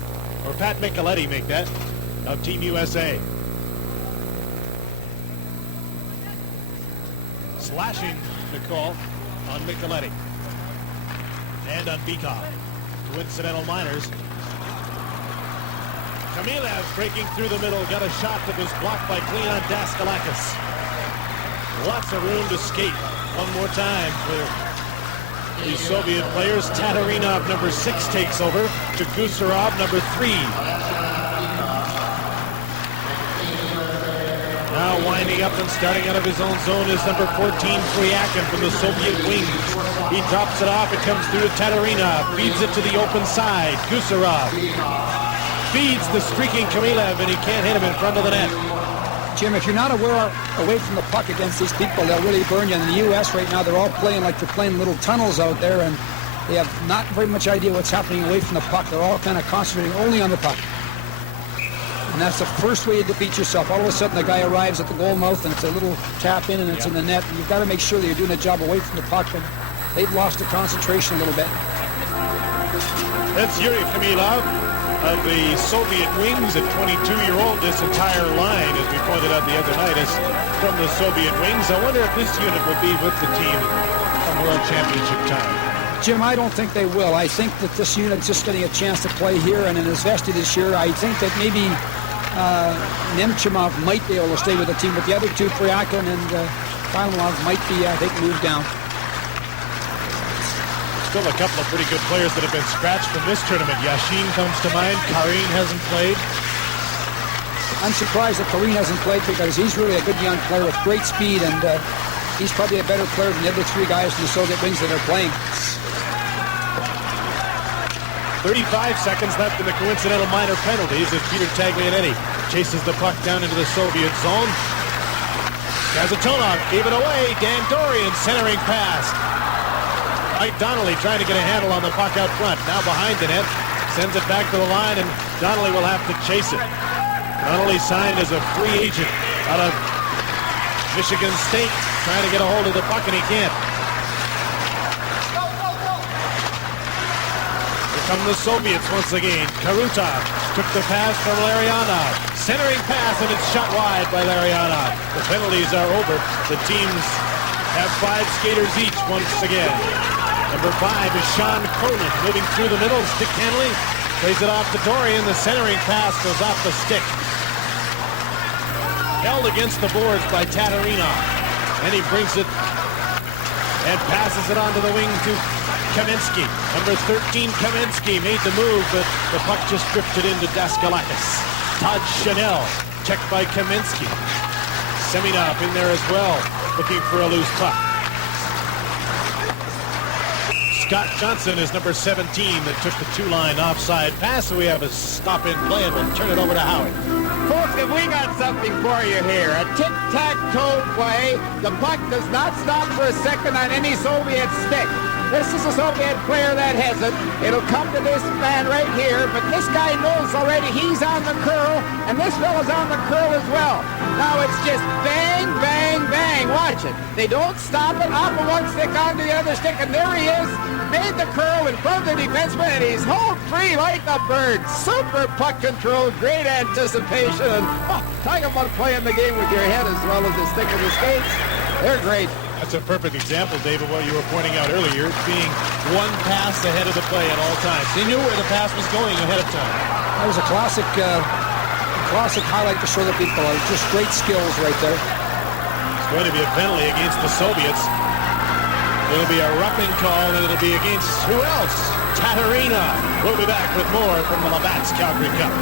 Or Pat Micheletti make that, of Team USA. Slashing the call on Micheletti. And on Bykov. Coincidental minors. Kamilev breaking through the middle, got a shot that was blocked by Cleon Daskalakis. Lots of room to skate. One more time for the Soviet players. Taterinov, number 6, takes over to Gusarov, number 3. Now winding up and starting out of his own zone is number 14, Fryakin from the Soviet wings. He drops it off. It comes through to Taterinov. Feeds it to the open side. Gusarov feeds the streaking Kamilev, and he can't hit him in front of the net. Jim, if you're not away from the puck against these people, they'll really burn you. In the U.S. right now, they're all playing like they're playing little tunnels out there, and they have not very much idea what's happening away from the puck. They're all kind of concentrating only on the puck. And that's the first way you defeat yourself. All of a sudden, the guy arrives at the goal mouth, and it's a little tap in, and it's in the net. And you've got to make sure that you're doing a job away from the puck, and they've lost their concentration a little bit. That's Yuri Kamilov of the Soviet wings, a 22-year-old. This entire line, as we pointed out the other night, is from the Soviet wings. I wonder if this unit will be with the team come World Championship time. Jim, I don't think they will. I think that this unit's just getting a chance to play here and in Izvestia this year. I think that maybe Nemchimov might be able to stay with the team, but the other two, Fryakin and Filanov, might be, I think, moved down. Still a couple of pretty good players that have been scratched from this tournament. Yashin comes to mind. Karin hasn't played. I'm surprised that Kareem hasn't played because he's really a good young player with great speed, and he's probably a better player than the other three guys from the Soviet wings that are playing. 35 seconds left in the coincidental minor penalties as Peter Taglianetti chases the puck down into the Soviet zone. Kazantonov gave it away. Dan Dorian centering pass. Mike Donnelly trying to get a handle on the puck out front. Now behind the net. Sends it back to the line, and Donnelly will have to chase it. Donnelly signed as a free agent out of Michigan State, trying to get a hold of the puck, and he can't. Here come the Soviets once again. Karutov took the pass from Larionov. Centering pass, and it's shot wide by Larionov. The penalties are over. The teams have 5 skaters each once again. Number 5 is Sean Cronin, moving through the middle. Stick handling, plays it off to Dorian. The centering pass goes off the stick. Held against the boards by Taterinov. And he brings it and passes it onto the wing to Kaminsky. Number 13, Kaminsky, made the move, but the puck just drifted into Daskalakis. Todd Chanel, checked by Kaminsky. Seminov in there as well, looking for a loose puck. Scott Johnson is number 17 that took the 2-line offside pass, so we have a stop in play, and we'll turn it over to Howie. Folks, if we got something for you here, a tic-tac-toe play, the puck does not stop for a second on any Soviet stick. This is a Soviet player that has it. It'll come to this man right here, but this guy knows already he's on the curl, and this fella's on the curl as well. Now it's just bang, bang, bang. Watch it. They don't stop it. Off of one stick onto the other stick, and there he is. Made the curl in front of the defenseman, and he's home free like a bird. Super puck control, great anticipation. And, talk about playing the game with your head as well as the stick of the skates. They're great. That's a perfect example, Dave, of what you were pointing out earlier, being one pass ahead of the play at all times. They knew where the pass was going ahead of time. That was a classic highlight to show the people. Just great skills right there. It's going to be a penalty against the Soviets. It'll be a roughing call, and it'll be against who else? Taterinov. We'll be back with more from the Labatt's Calgary Cup.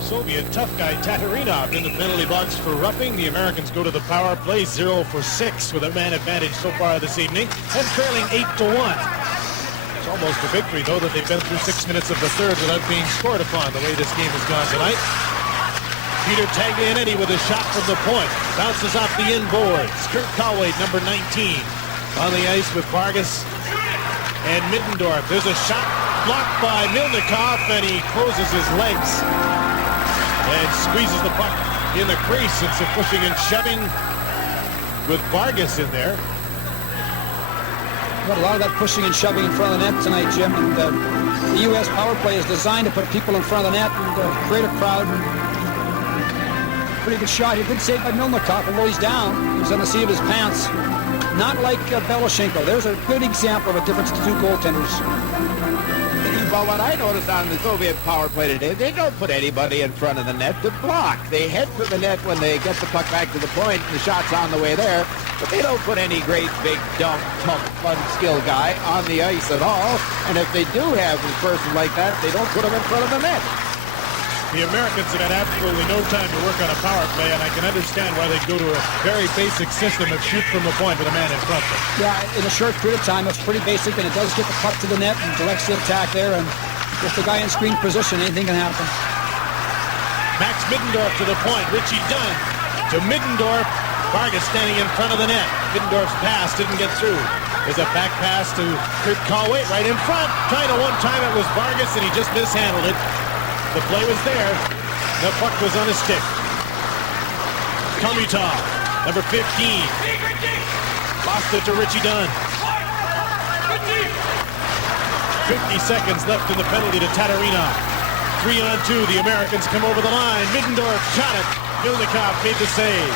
Soviet tough guy Taterinov in the penalty box for roughing. The Americans go to the power play 0 for 6 with a man advantage so far this evening and trailing 8-1. It's almost a victory, though, that they've been through 6 minutes of the third without being scored upon the way this game has gone tonight. Peter Taglianetti with a shot from the point. Bounces off the inboards. Kurt Colway, number 19, on the ice with Vargas and Middendorf. There's a shot blocked by Mylnikov, and he closes his legs and squeezes the puck in the crease. It's a pushing and shoving with Vargas in there. Got a lot of that pushing and shoving in front of the net tonight, Jim. And the U.S. power play is designed to put people in front of the net and create a crowd. Pretty good shot. A good save by Mylnikov, although he's down. He's on the seat of his pants. Not like Beloshenko. There's a good example of a difference to two goaltenders. But what I noticed on the Soviet power play today, they don't put anybody in front of the net to block. They head for the net when they get the puck back to the point, and the shot's on the way there. But they don't put any great, big, dump, tough, fun, skill guy on the ice at all. And if they do have a person like that, they don't put him in front of the net. The Americans have had absolutely no time to work on a power play, and I can understand why they go to a very basic system of shoot from the point with a man in front of them. Yeah, in a short period of time, it's pretty basic, and it does get the puck to the net and directs the attack there, and with the guy in screen position, anything can happen. Max Middendorf to the point. Richie Dunn to Middendorf. Vargas standing in front of the net. Middendorf's pass didn't get through. There's a back pass to Kurt Colway right in front. Trying to one-time it was Vargas, and he just mishandled it. The play was there. The puck was on his stick. Komutov, number 15. Lost it to Richie Dunn. 50 seconds left in the penalty to Taterinov. 3-on-2. The Americans come over the line. Middendorf shot it. Mylnikov made the save.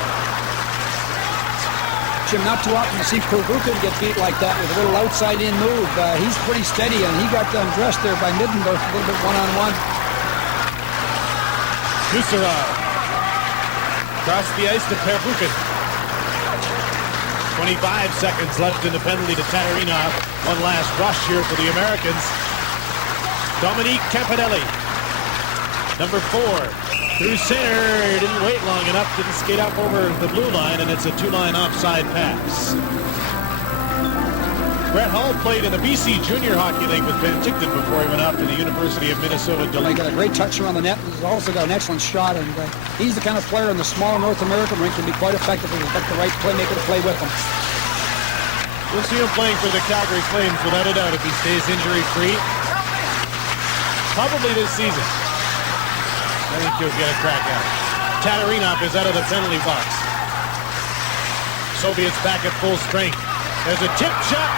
Jim, not too often to see Prvukhin get beat like that with a little outside-in move. He's pretty steady, and he got undressed there by Middendorf a little bit one-on-one. Kuserov across the ice to Prvukhin. 25 seconds left in the penalty to Taterinov. One last rush here for the Americans. Dominique Campanelli, number 4, through center, didn't wait long enough, didn't skate up over the blue line, and it's a 2-line offside pass. Brett Hull played in the BC Junior Hockey League with Penticton before he went off to the University of Minnesota. He got a great touch around the net. He's also got an excellent shot, and he's the kind of player in the smaller North American rink can be quite effective if he's got the right playmaker to play with him. We'll see him playing for the Calgary Flames without a doubt if he stays injury-free. Probably this season. I think he'll get a crack at it. Tatarinovich is out of the penalty box. Soviets back at full strength. There's a tip shot.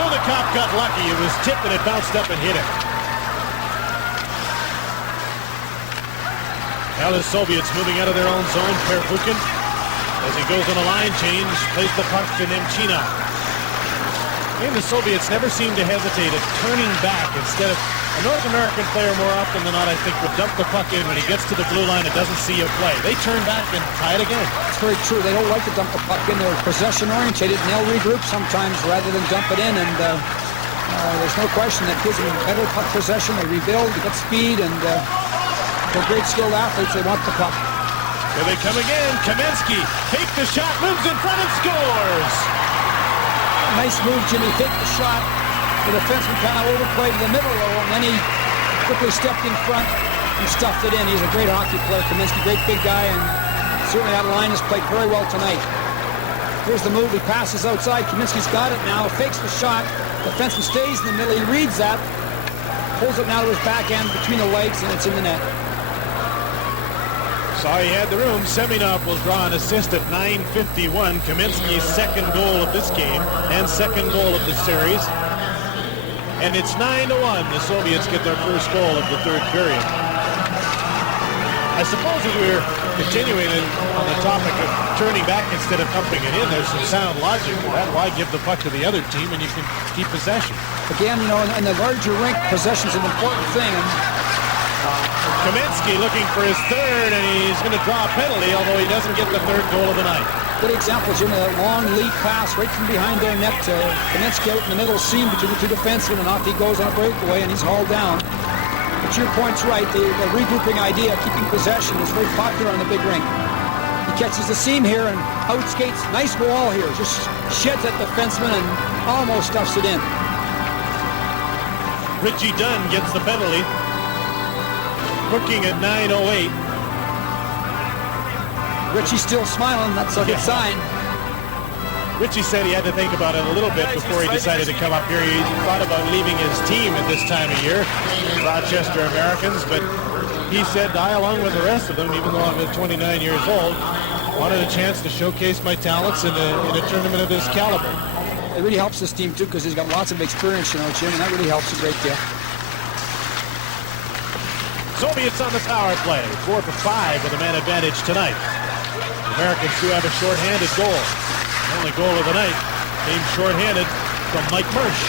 Mylnikov got lucky. It was tipped and it bounced up and hit him. Now the Soviets moving out of their own zone. Первухин, as he goes on a line change, plays the puck to Nemchinov. And the Soviets never seem to hesitate at turning back instead of a North American player more often than not, I think, would dump the puck in when he gets to the blue line and doesn't see a play. They turn back and try it again. It's very true. They don't like to dump the puck in. They're possession-orientated, and they'll regroup sometimes rather than dump it in. And there's no question that gives them better puck possession. They rebuild, they get speed, and they're great skilled athletes. They want the puck. Here they come again. Kamensky takes the shot, moves in front, and scores. Nice move, Jimmy. Take the shot. The defenseman kind of overplayed to the middle low, and then he quickly stepped in front and stuffed it in. He's a great hockey player. Kaminsky, great big guy, and certainly that line has played very well tonight. Here's the move. He passes outside. Kaminsky's got it now. Fakes the shot. Defenseman stays in the middle. He reads that. Pulls it now to his backhand between the legs, and it's in the net. Saw he had the room. Semenov will draw an assist at 9:51. Kaminsky's second goal of this game and second goal of the series. And it's 9-1. The Soviets get their first goal of the third period. I suppose as we're continuing on the topic of turning back instead of pumping it in, there's some sound logic to that. Why give the puck to the other team when you can keep possession? Again, you know, in the larger rink, possession's an important thing. And Kaminsky looking for his third, and he's going to draw a penalty, although he doesn't get the third goal of the night. Good example, Jimmy, that long lead pass right from behind their net to Kaminsky out in the middle seam between the two defensemen, and off he goes on a breakaway, and he's hauled down. But your point's right. The regrouping idea, keeping possession, is very popular on the big rink. He catches the seam here and outskates. Nice wall here. Just sheds that defenseman and almost stuffs it in. Richie Dunn gets the penalty. Cooking at 9:08. Richie's still smiling. That's a good sign. Richie said he had to think about it a little bit before he decided to come up here. He thought about leaving his team at this time of year, Rochester Americans, but he said I, along with the rest of them, even though I'm 29 years old, wanted a chance to showcase my talents in a tournament of this caliber. It really helps this team, too, because he's got lots of experience, you know, Jim, and that really helps a great deal. Soviets on the power play, 4 for 5 with a man advantage tonight. The Americans do have a shorthanded goal. The only goal of the night came shorthanded from Mike Mersch.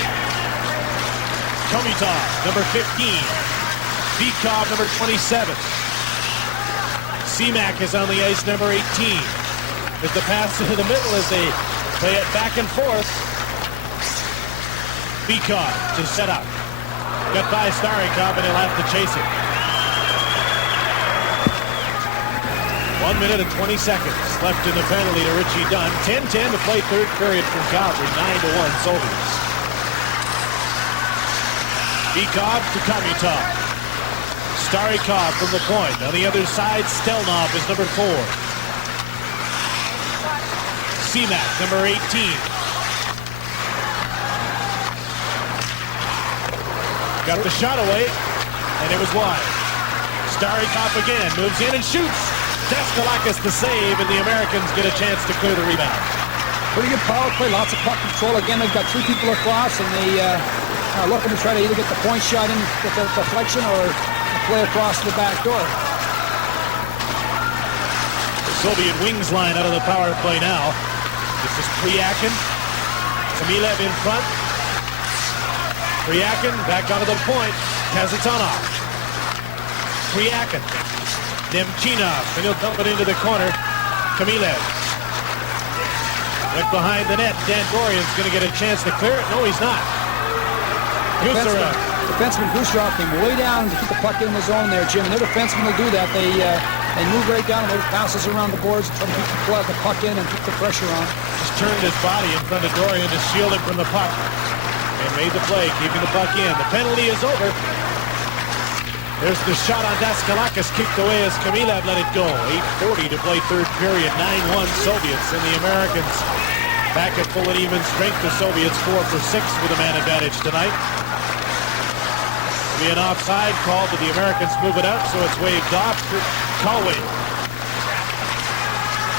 Komitov, number 15. Bikov, number 27. Semak is on the ice, number 18. As the pass into the middle as they play it back and forth. Bikov to set up. Got by Starikov, and he'll have to chase it. 1 minute and 20 seconds left in the penalty to Richie Dunn. 10-10 to play third period from Calgary. 9-1 Soviets. Bikov to Komitov. Starikov from the point. On the other side, Stельнов is number 4. Semak, number 18. Got the shot away, and it was wide. Starikov again, moves in and shoots. Daskalakis to save, and the Americans get a chance to clear the rebound. Pretty good power play, lots of puck control. Again, they've got 3 people across, and they are looking to try to either get the point shot in with the deflection or play across the back door. The Soviet wings line out of the power play now. This is Priyakin. Samilev in front. Priyakin back onto the point. Kazanov. Priyakin. Nemchinov, and he'll dump it into the corner. Kamilev. Right behind the net. Dan Gorian's going to get a chance to clear it. No, he's not. Yusera. The defenseman Khrushchev came way down to keep the puck in the zone there, Jim. And their defensemen will do that. They move right down and make passes around the boards, try to keep the puck in and keep the pressure on. Just turned his body in front of Dorian to shield him from the puck. And made the play, keeping the puck in. The penalty is over. There's the shot on Daskalakis, kicked away as Kamilov let it go. 8:40 to play third period. 9-1 Soviets, and the Americans back at full and even strength. The Soviets 4 for 6 with a man advantage tonight. Be an offside call, but the Americans move it out, so it's waved off. Colway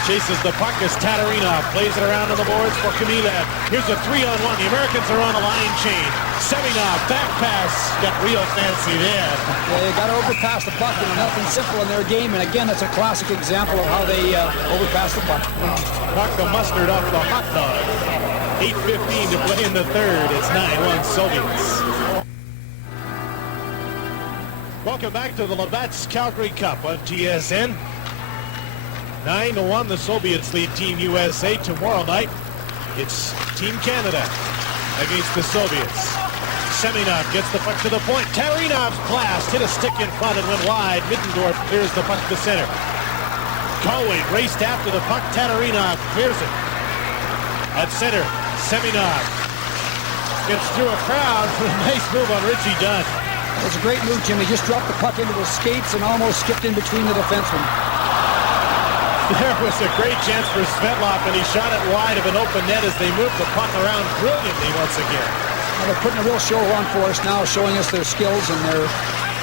chases the puck as Taterinov plays it around on the boards for Kamilov. Here's a 3-on-1. The Americans are on a line change. Seminov, back pass, got real fancy there. Yeah, you got to overpass the puck. Nothing simple in their game, and again, that's a classic example of how they overpass the puck. Puck the mustard off the hot dog. 8:15 to play in the third. It's 9-1 Soviets. Welcome back to the Labatt's Calgary Cup on TSN. 9-1, the Soviets lead Team USA. Tomorrow night, it's Team Canada against the Soviets. Seminov gets the puck to the point. Tatarinov's blast hit a stick in front and went wide. Middendorf clears the puck to center. Colway raced after the puck. Tatarinov clears it. At center, Seminov gets through a crowd for a nice move on Richie Dunn. It was a great move, Jimmy. Just dropped the puck into his skates and almost skipped in between the defensemen. There was a great chance for Svetlov, and he shot it wide of an open net as they moved the puck around brilliantly once again. Well, they're putting a real show on for us now, showing us their skills and their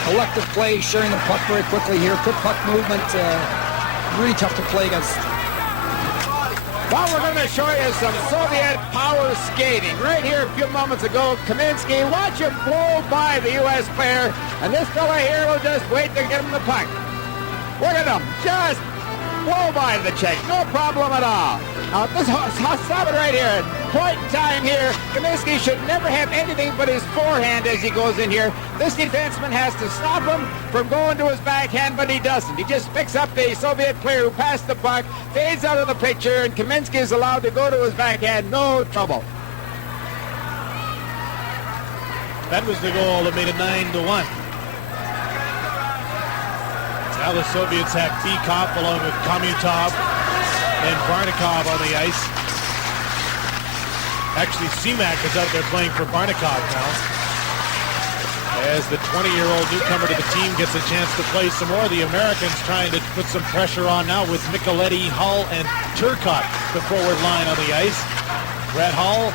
collective play, sharing the puck very quickly here. Quick puck movement, really tough to play against. Well, we're going to show you some Soviet power skating. Right here a few moments ago, Kaminsky, watch him blow by the U.S. player, and this fella here will just wait to get him the puck. Look at him, just blow by the Czech, no problem at all. Now, stop it right here. Point in time here, Kaminsky should never have anything but his forehand as he goes in here. This defenseman has to stop him from going to his backhand, but he doesn't. He just picks up the Soviet player who passed the puck, fades out of the picture, and Kaminsky is allowed to go to his backhand, no trouble. That was the goal that made it 9-1. Now the Soviets have Bikov along with Komutov and Barnikov on the ice. Actually, Semak is out there playing for Barnikov now. As the 20-year-old newcomer to the team gets a chance to play some more, the Americans trying to put some pressure on now with Micheletti, Hull, and Turcotte, the forward line on the ice. Brett Hull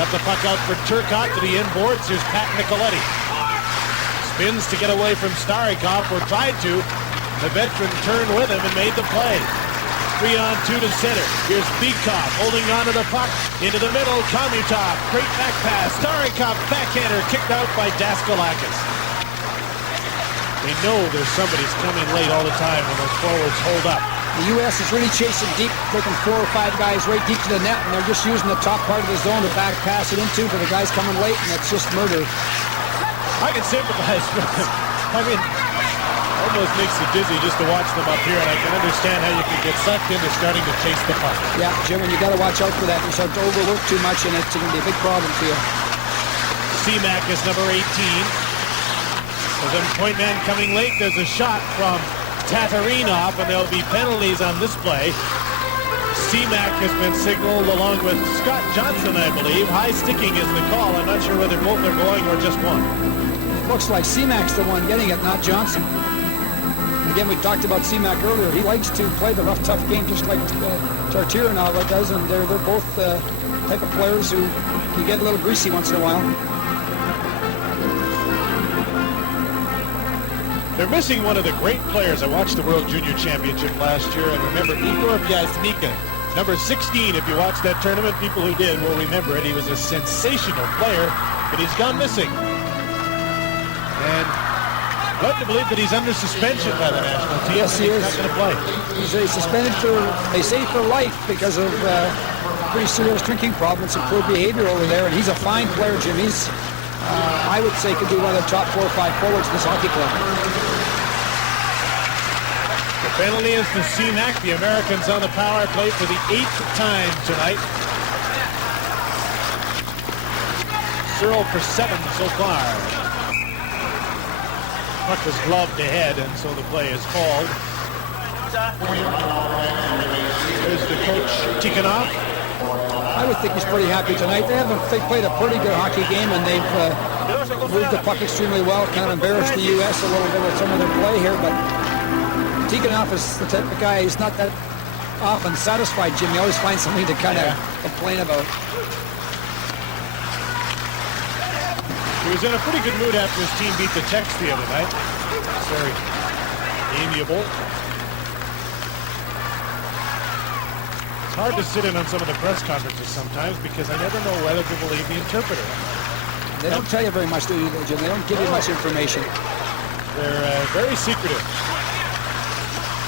got the puck out for Turcotte to the inboards. Here's Pat Micheletti. Spins to get away from Starikov, or tried to. The veteran turned with him and made the play. 3-on-2 to center. Here's Bikov holding onto the puck. Into the middle, Komutov. Great back pass. Starikov backhander kicked out by Daskalakis. They know there's somebody's coming late all the time when those forwards hold up. The U.S. is really chasing deep, taking 4 or 5 guys right deep to the net, and they're just using the top part of the zone to back pass it into for the guys coming late, and that's just murder. I can sympathize with them. I mean, almost makes you dizzy just to watch them up here, and I can understand how you can get sucked into starting to chase the puck. Yeah, Jim, and you got to watch out for that. You start to overwork too much, and it's going to be a big problem for you. Semak is number 18. There's a point man coming late. There's a shot from Tatarinov, and there'll be penalties on this play. Semak has been signaled along with Scott Johnson, I believe. High sticking is the call. I'm not sure whether both are going or just one. Looks like Semak's the one getting it, not Johnson. Again, we talked about Semak earlier. He likes to play the rough, tough game just like Tatarianov does, and they're both the type of players who can get a little greasy once in a while. They're missing one of the great players. I watched the World Junior Championship last year, and remember Igor Vyaznika, number 16. If you watched that tournament, people who did will remember it. He was a sensational player, but he's gone missing. And I'd like to believe that he's under suspension by the national team. Yes, he is. He's not going to play. He's suspended for, they say, for life because of pretty serious drinking problems and poor behavior over there. And he's a fine player, Jim. He's, I would say, could be one of the top 4 or 5 forwards in this hockey club. The penalty is to Semak. The Americans on the power play for the 8th time tonight. Searle for 7 so far. puck was gloved ahead, and so the play is called. There's the coach, Tikhonov. I would think he's pretty happy tonight. They played a pretty good hockey game, and they've moved the puck extremely well. Kind of embarrassed the U.S. a little bit with some of their play here, but Tikhonov is the type of guy, he's not that often satisfied, Jim. He always finds something to kind of complain about. He was in a pretty good mood after his team beat the Czechs the other night. Very amiable. It's hard to sit in on some of the press conferences sometimes because I never know whether to believe the interpreter. They don't tell you very much, do you, Jim? They don't give you much information. They're very secretive.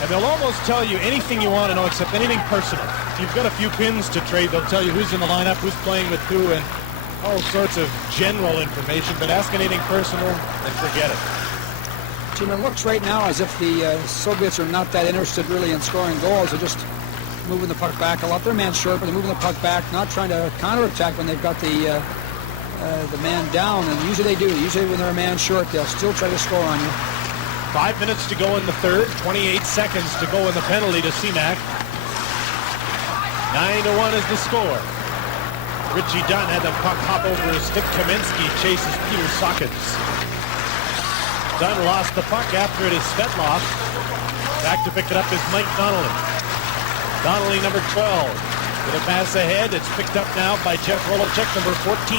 And they'll almost tell you anything you want to know except anything personal. If you've got a few pins to trade, they'll tell you who's in the lineup, who's playing with who, and all sorts of general information. But ask anything personal and forget it. Jim, it looks right now as if the Soviets are not that interested really in scoring goals. They're just moving the puck back a lot. They're man short, but they're moving the puck back, not trying to counterattack when they've got the man down. And usually they do. Usually when they're a man short, they'll still try to score on you. 5 minutes to go in the third, 28 seconds to go in the penalty to CMAC. 9-1 is the score. Richie Dunn had the puck hop over his stick. Kaminsky chases Peter Sockins. Dunn lost the puck after it is Svetlov. Back to pick it up is Mike Donnelly. Donnelly, number 12. With a pass ahead, it's picked up now by Jeff Rolochek, number 14.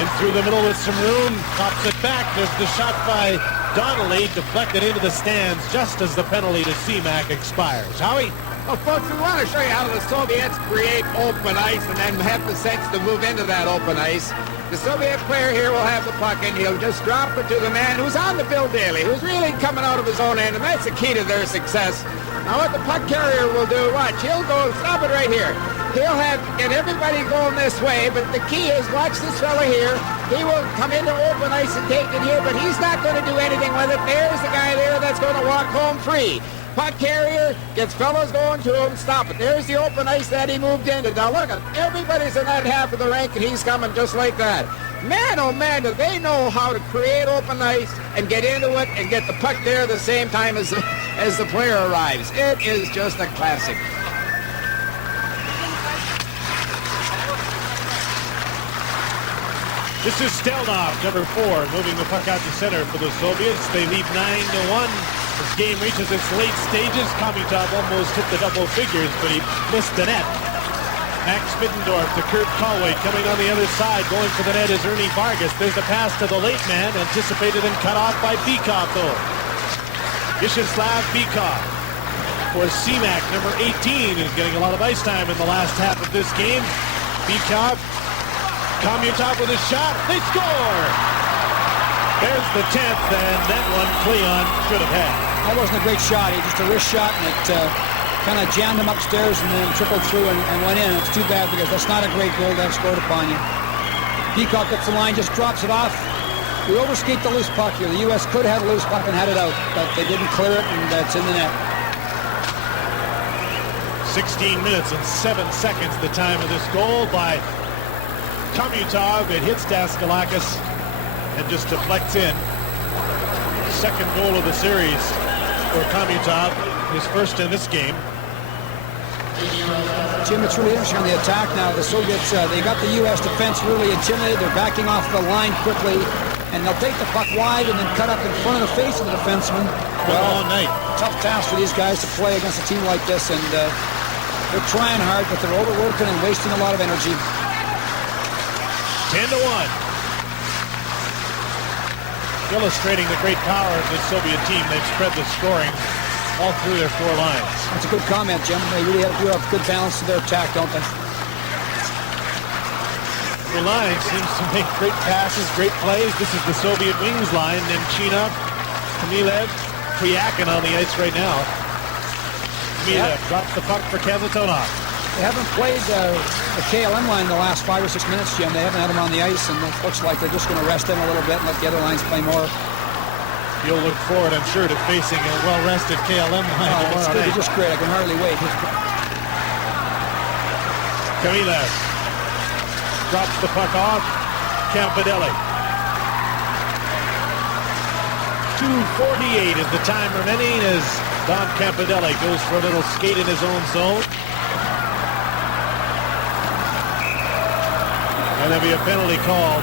In through the middle with some room, pops it back. There's the shot by Donnelly, deflected into the stands just as the penalty to CMAC expires. Howie? Well, folks, we want to show you how the Soviets create open ice and then have the sense to move into that open ice. The Soviet player here will have the puck and he'll just drop it to the man who's on the bill daily, who's really coming out of his own end, and that's the key to their success. Now what the puck carrier will do, watch, he'll go, stop it right here. He'll get everybody going this way, but the key is, watch this fella here. He will come into open ice and take it here, but he's not going to do anything with it. There's the guy there that's going to walk home free. Puck carrier gets fellas going to him, stop it. There's the open ice that he moved into. Now look at everybody's in that half of the rink, and he's coming just like that. Man, oh man, do they know how to create open ice and get into it and get the puck there at the same time as the player arrives. It is just a classic. This is Stельнов, number 4, moving the puck out to center for the Soviets. They lead 9-1. This game reaches its late stages. Komitov almost hit the double figures, but he missed the net. Max Middendorf to Kurt Colway coming on the other side. Going for the net is Ernie Vargas. There's the pass to the late man, anticipated and cut off by Bykov, though. Vyacheslav Bykov for CMAC, number 18, is getting a lot of ice time in the last half of this game. Bykov, Komitov with a shot. They score! There's the 10th, and that one Cleon should have had. That wasn't a great shot. He just a wrist shot, and it kind of jammed him upstairs and then trickled through and went in. It's too bad because that's not a great goal to have scored upon you. Peacock gets the line, just drops it off. We overskate the loose puck here. The U.S. could have had a loose puck and had it out, but they didn't clear it, and it's in the net. 16 minutes and 7 seconds the time of this goal by Komitov. It hits Daskalakis and just deflects in. Second goal of the series for Komitov, his first in this game. Jim, it's really interesting on the attack now. The Soviets, they got the U.S. defense really intimidated. They're backing off the line quickly, and they'll take the puck wide and then cut up in front of the face of the defenseman. Well, all night. Tough task for these guys to play against a team like this, and they're trying hard, but they're overworking and wasting a lot of energy. 10-1. Illustrating the great power of this Soviet team. They've spread the scoring all through their 4 lines. That's a good comment, Jim. They really do have good balance to their attack, don't they? The line seems to make great passes, great plays. This is the Soviet wings line. Nemchinov, Kamilev, Priyakin on the ice right now. Kamilev drops the puck for Kazantonov. They haven't played the KLM line in the last 5 or 6 minutes, Jim. They haven't had him on the ice, and it looks like they're just going to rest him a little bit and let the other lines play more. You'll look forward, I'm sure, to facing a well-rested KLM line tomorrow it's night. just great. I can hardly wait. Kamilev drops the puck off. Campadelli. 2:48 is the time remaining as Don Campanelli goes for a little skate in his own zone. And there'll be a penalty call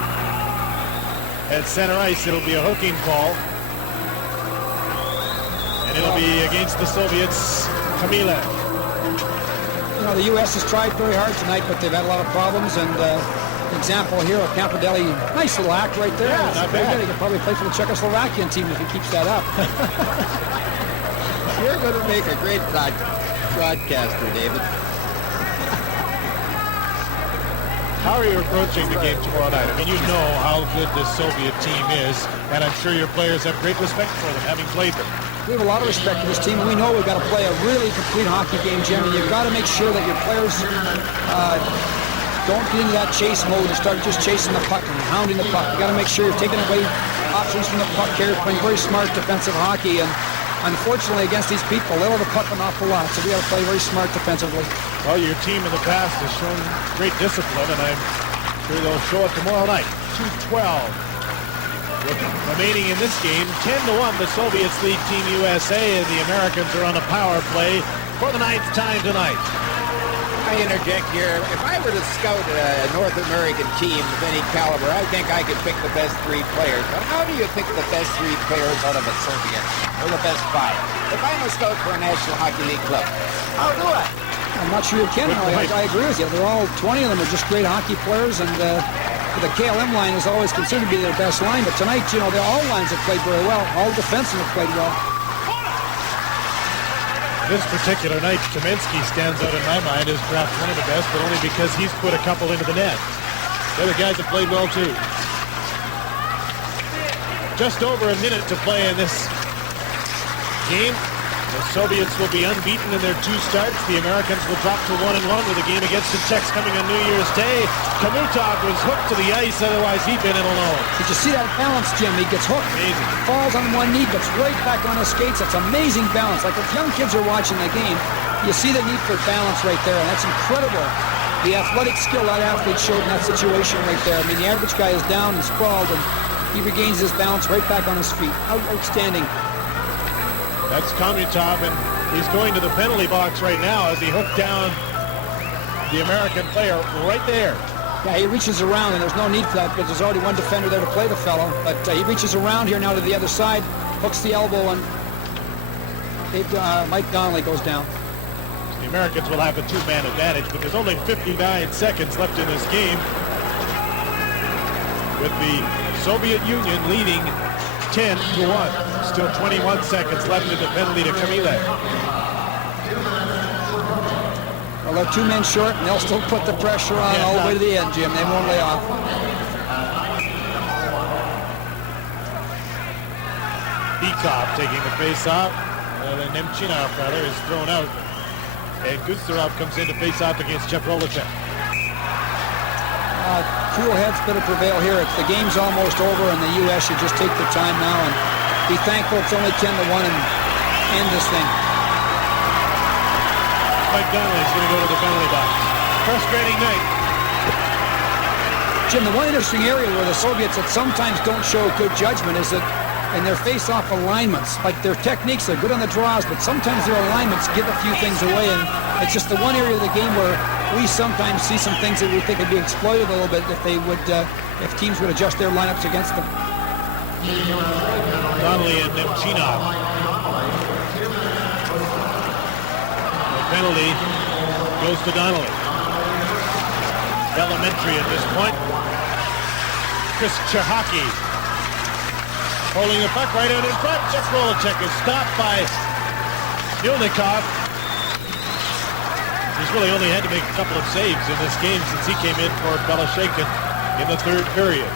at center ice. It'll be a hooking call. And it'll be against the Soviets, Kamila. You know, the U.S. has tried very hard tonight, but they've had a lot of problems. And example here of Campanelli, nice little act right there. Yeah, not bad. He could probably play for the Czechoslovakian team if he keeps that up. You're going to make a great broadcaster, David. How are you approaching the game tomorrow night? I mean, you know how good this Soviet team is, and I'm sure your players have great respect for them, having played them. We have a lot of respect for this team. We know we've got to play a really complete hockey game, Jim, and you've got to make sure that your players don't get into that chase mode and start just chasing the puck and hounding the puck. You've got to make sure you're taking away options from the puck carrier, playing very smart defensive hockey. And unfortunately, against these people, they let the puck an awful lot, so we got to play very smart defensively. Well, your team in the past has shown great discipline, and I'm sure they'll show it tomorrow night. 2:12 remaining in this game. 10-1, the Soviets lead Team USA, and the Americans are on a power play for the 9th time tonight. I interject here. If I were to scout a North American team of any caliber, I think I could pick the best 3 players. But how do you pick the best 3 players out of a Soviet team, or the best 5? If I'm a scout for a National Hockey League club, how do I? I'm not sure you can. I agree with you. They're all 20 of them are just great hockey players, and the KLM line is always considered to be their best line. But tonight, you know, all lines have played very well. All defensemen have played well. This particular night, Kamensky stands out in my mind as perhaps one of the best, but only because he's put a couple into the net. The other guys have played well too. Just over a minute to play in this game. The Soviets will be unbeaten in their 2 starts. The Americans will drop to 1-1 with a game against the Czechs coming on New Year's Day. Kamutov was hooked to the ice, otherwise he'd been in alone. Did you see that balance, Jim? He gets hooked, Amazing. falls on one knee, gets right back on his skates. That's amazing balance. Like if young kids are watching the game, you see the need for balance right there, and that's incredible. The athletic skill that athlete showed in that situation right there. I mean, the average guy is down and sprawled, and he regains his balance right back on his feet. Outstanding. That's Kamutov, and he's going to the penalty box right now as he hooked down the American player right there. Yeah, he reaches around, and there's no need for that because there's already one defender there to play the fellow. But he reaches around here now to the other side, hooks the elbow, and Mike Donnelly goes down. The Americans will have a 2-man advantage, but there's only 59 seconds left in this game, with the Soviet Union leading 10-1. Still 21 seconds left in the penalty to Kamila. Well, they're 2 men short, and they'll still put the pressure on all the way to the end, Jim. They won't lay off. Bikov taking the face off. The Nemchinov, rather, is thrown out. And Gustserov comes in to face off against Cheprolicek. Cool heads better prevail here. The game's almost over, and the U.S. should just take their time now and be thankful it's only 10-1 and end this thing. Mike Donnelly's going to go to the penalty box. Frustrating night. Jim, the one interesting area where the Soviets that sometimes don't show good judgment is that in their face-off alignments, like their techniques, they're good on the draws, but sometimes their alignments give a few things away, and it's just the one area of the game where we sometimes see some things that we think would be exploited a little bit if they would, if teams would adjust their lineups against them. Donnelly and Nemchinov. The penalty goes to Donnelly. Elementary at this point. Chris Chehaki holding the puck right out in front. Cheprolicek is stopped by Mylnikov. He's really only had to make a couple of saves in this game since he came in for Beloshakin in the 3rd period.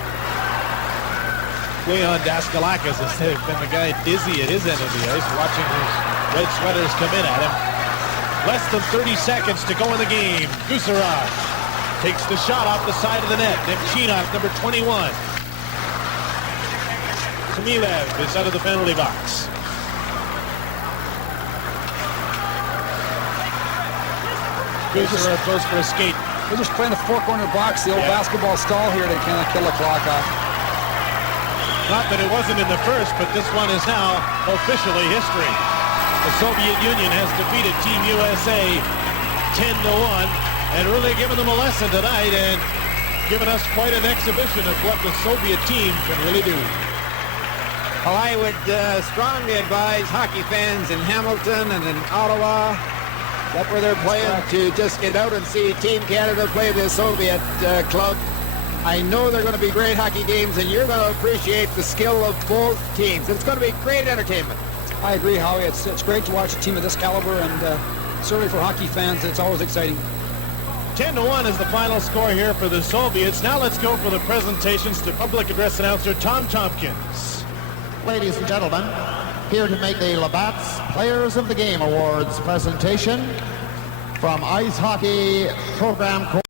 Leon Daskalakis has been the guy dizzy at his end of the ice, watching his red sweaters come in at him. Less than 30 seconds to go in the game. Gusarov takes the shot off the side of the net. Nemchinov, number 21. Kamilev is out of the penalty box. Gusarov goes for a skate. They're just playing the 4-corner box, the old basketball stall here to kind of kill the clock off. Not that it wasn't in the first, but this one is now officially history. The Soviet Union has defeated Team USA 10-1 and really given them a lesson tonight and given us quite an exhibition of what the Soviet team can really do. Well, I would strongly advise hockey fans in Hamilton and in Ottawa, that's where they're playing, to just get out and see Team Canada play the Soviet club. I know they're going to be great hockey games, and you're going to appreciate the skill of both teams. It's going to be great entertainment. I agree, Howie. It's great to watch a team of this caliber, and certainly for hockey fans, it's always exciting. 10-1 is the final score here for the Soviets. Now let's go for the presentations to public address announcer Tom Tompkins. Ladies and gentlemen, here to make the Labatt's Players of the Game Awards presentation from Ice Hockey Program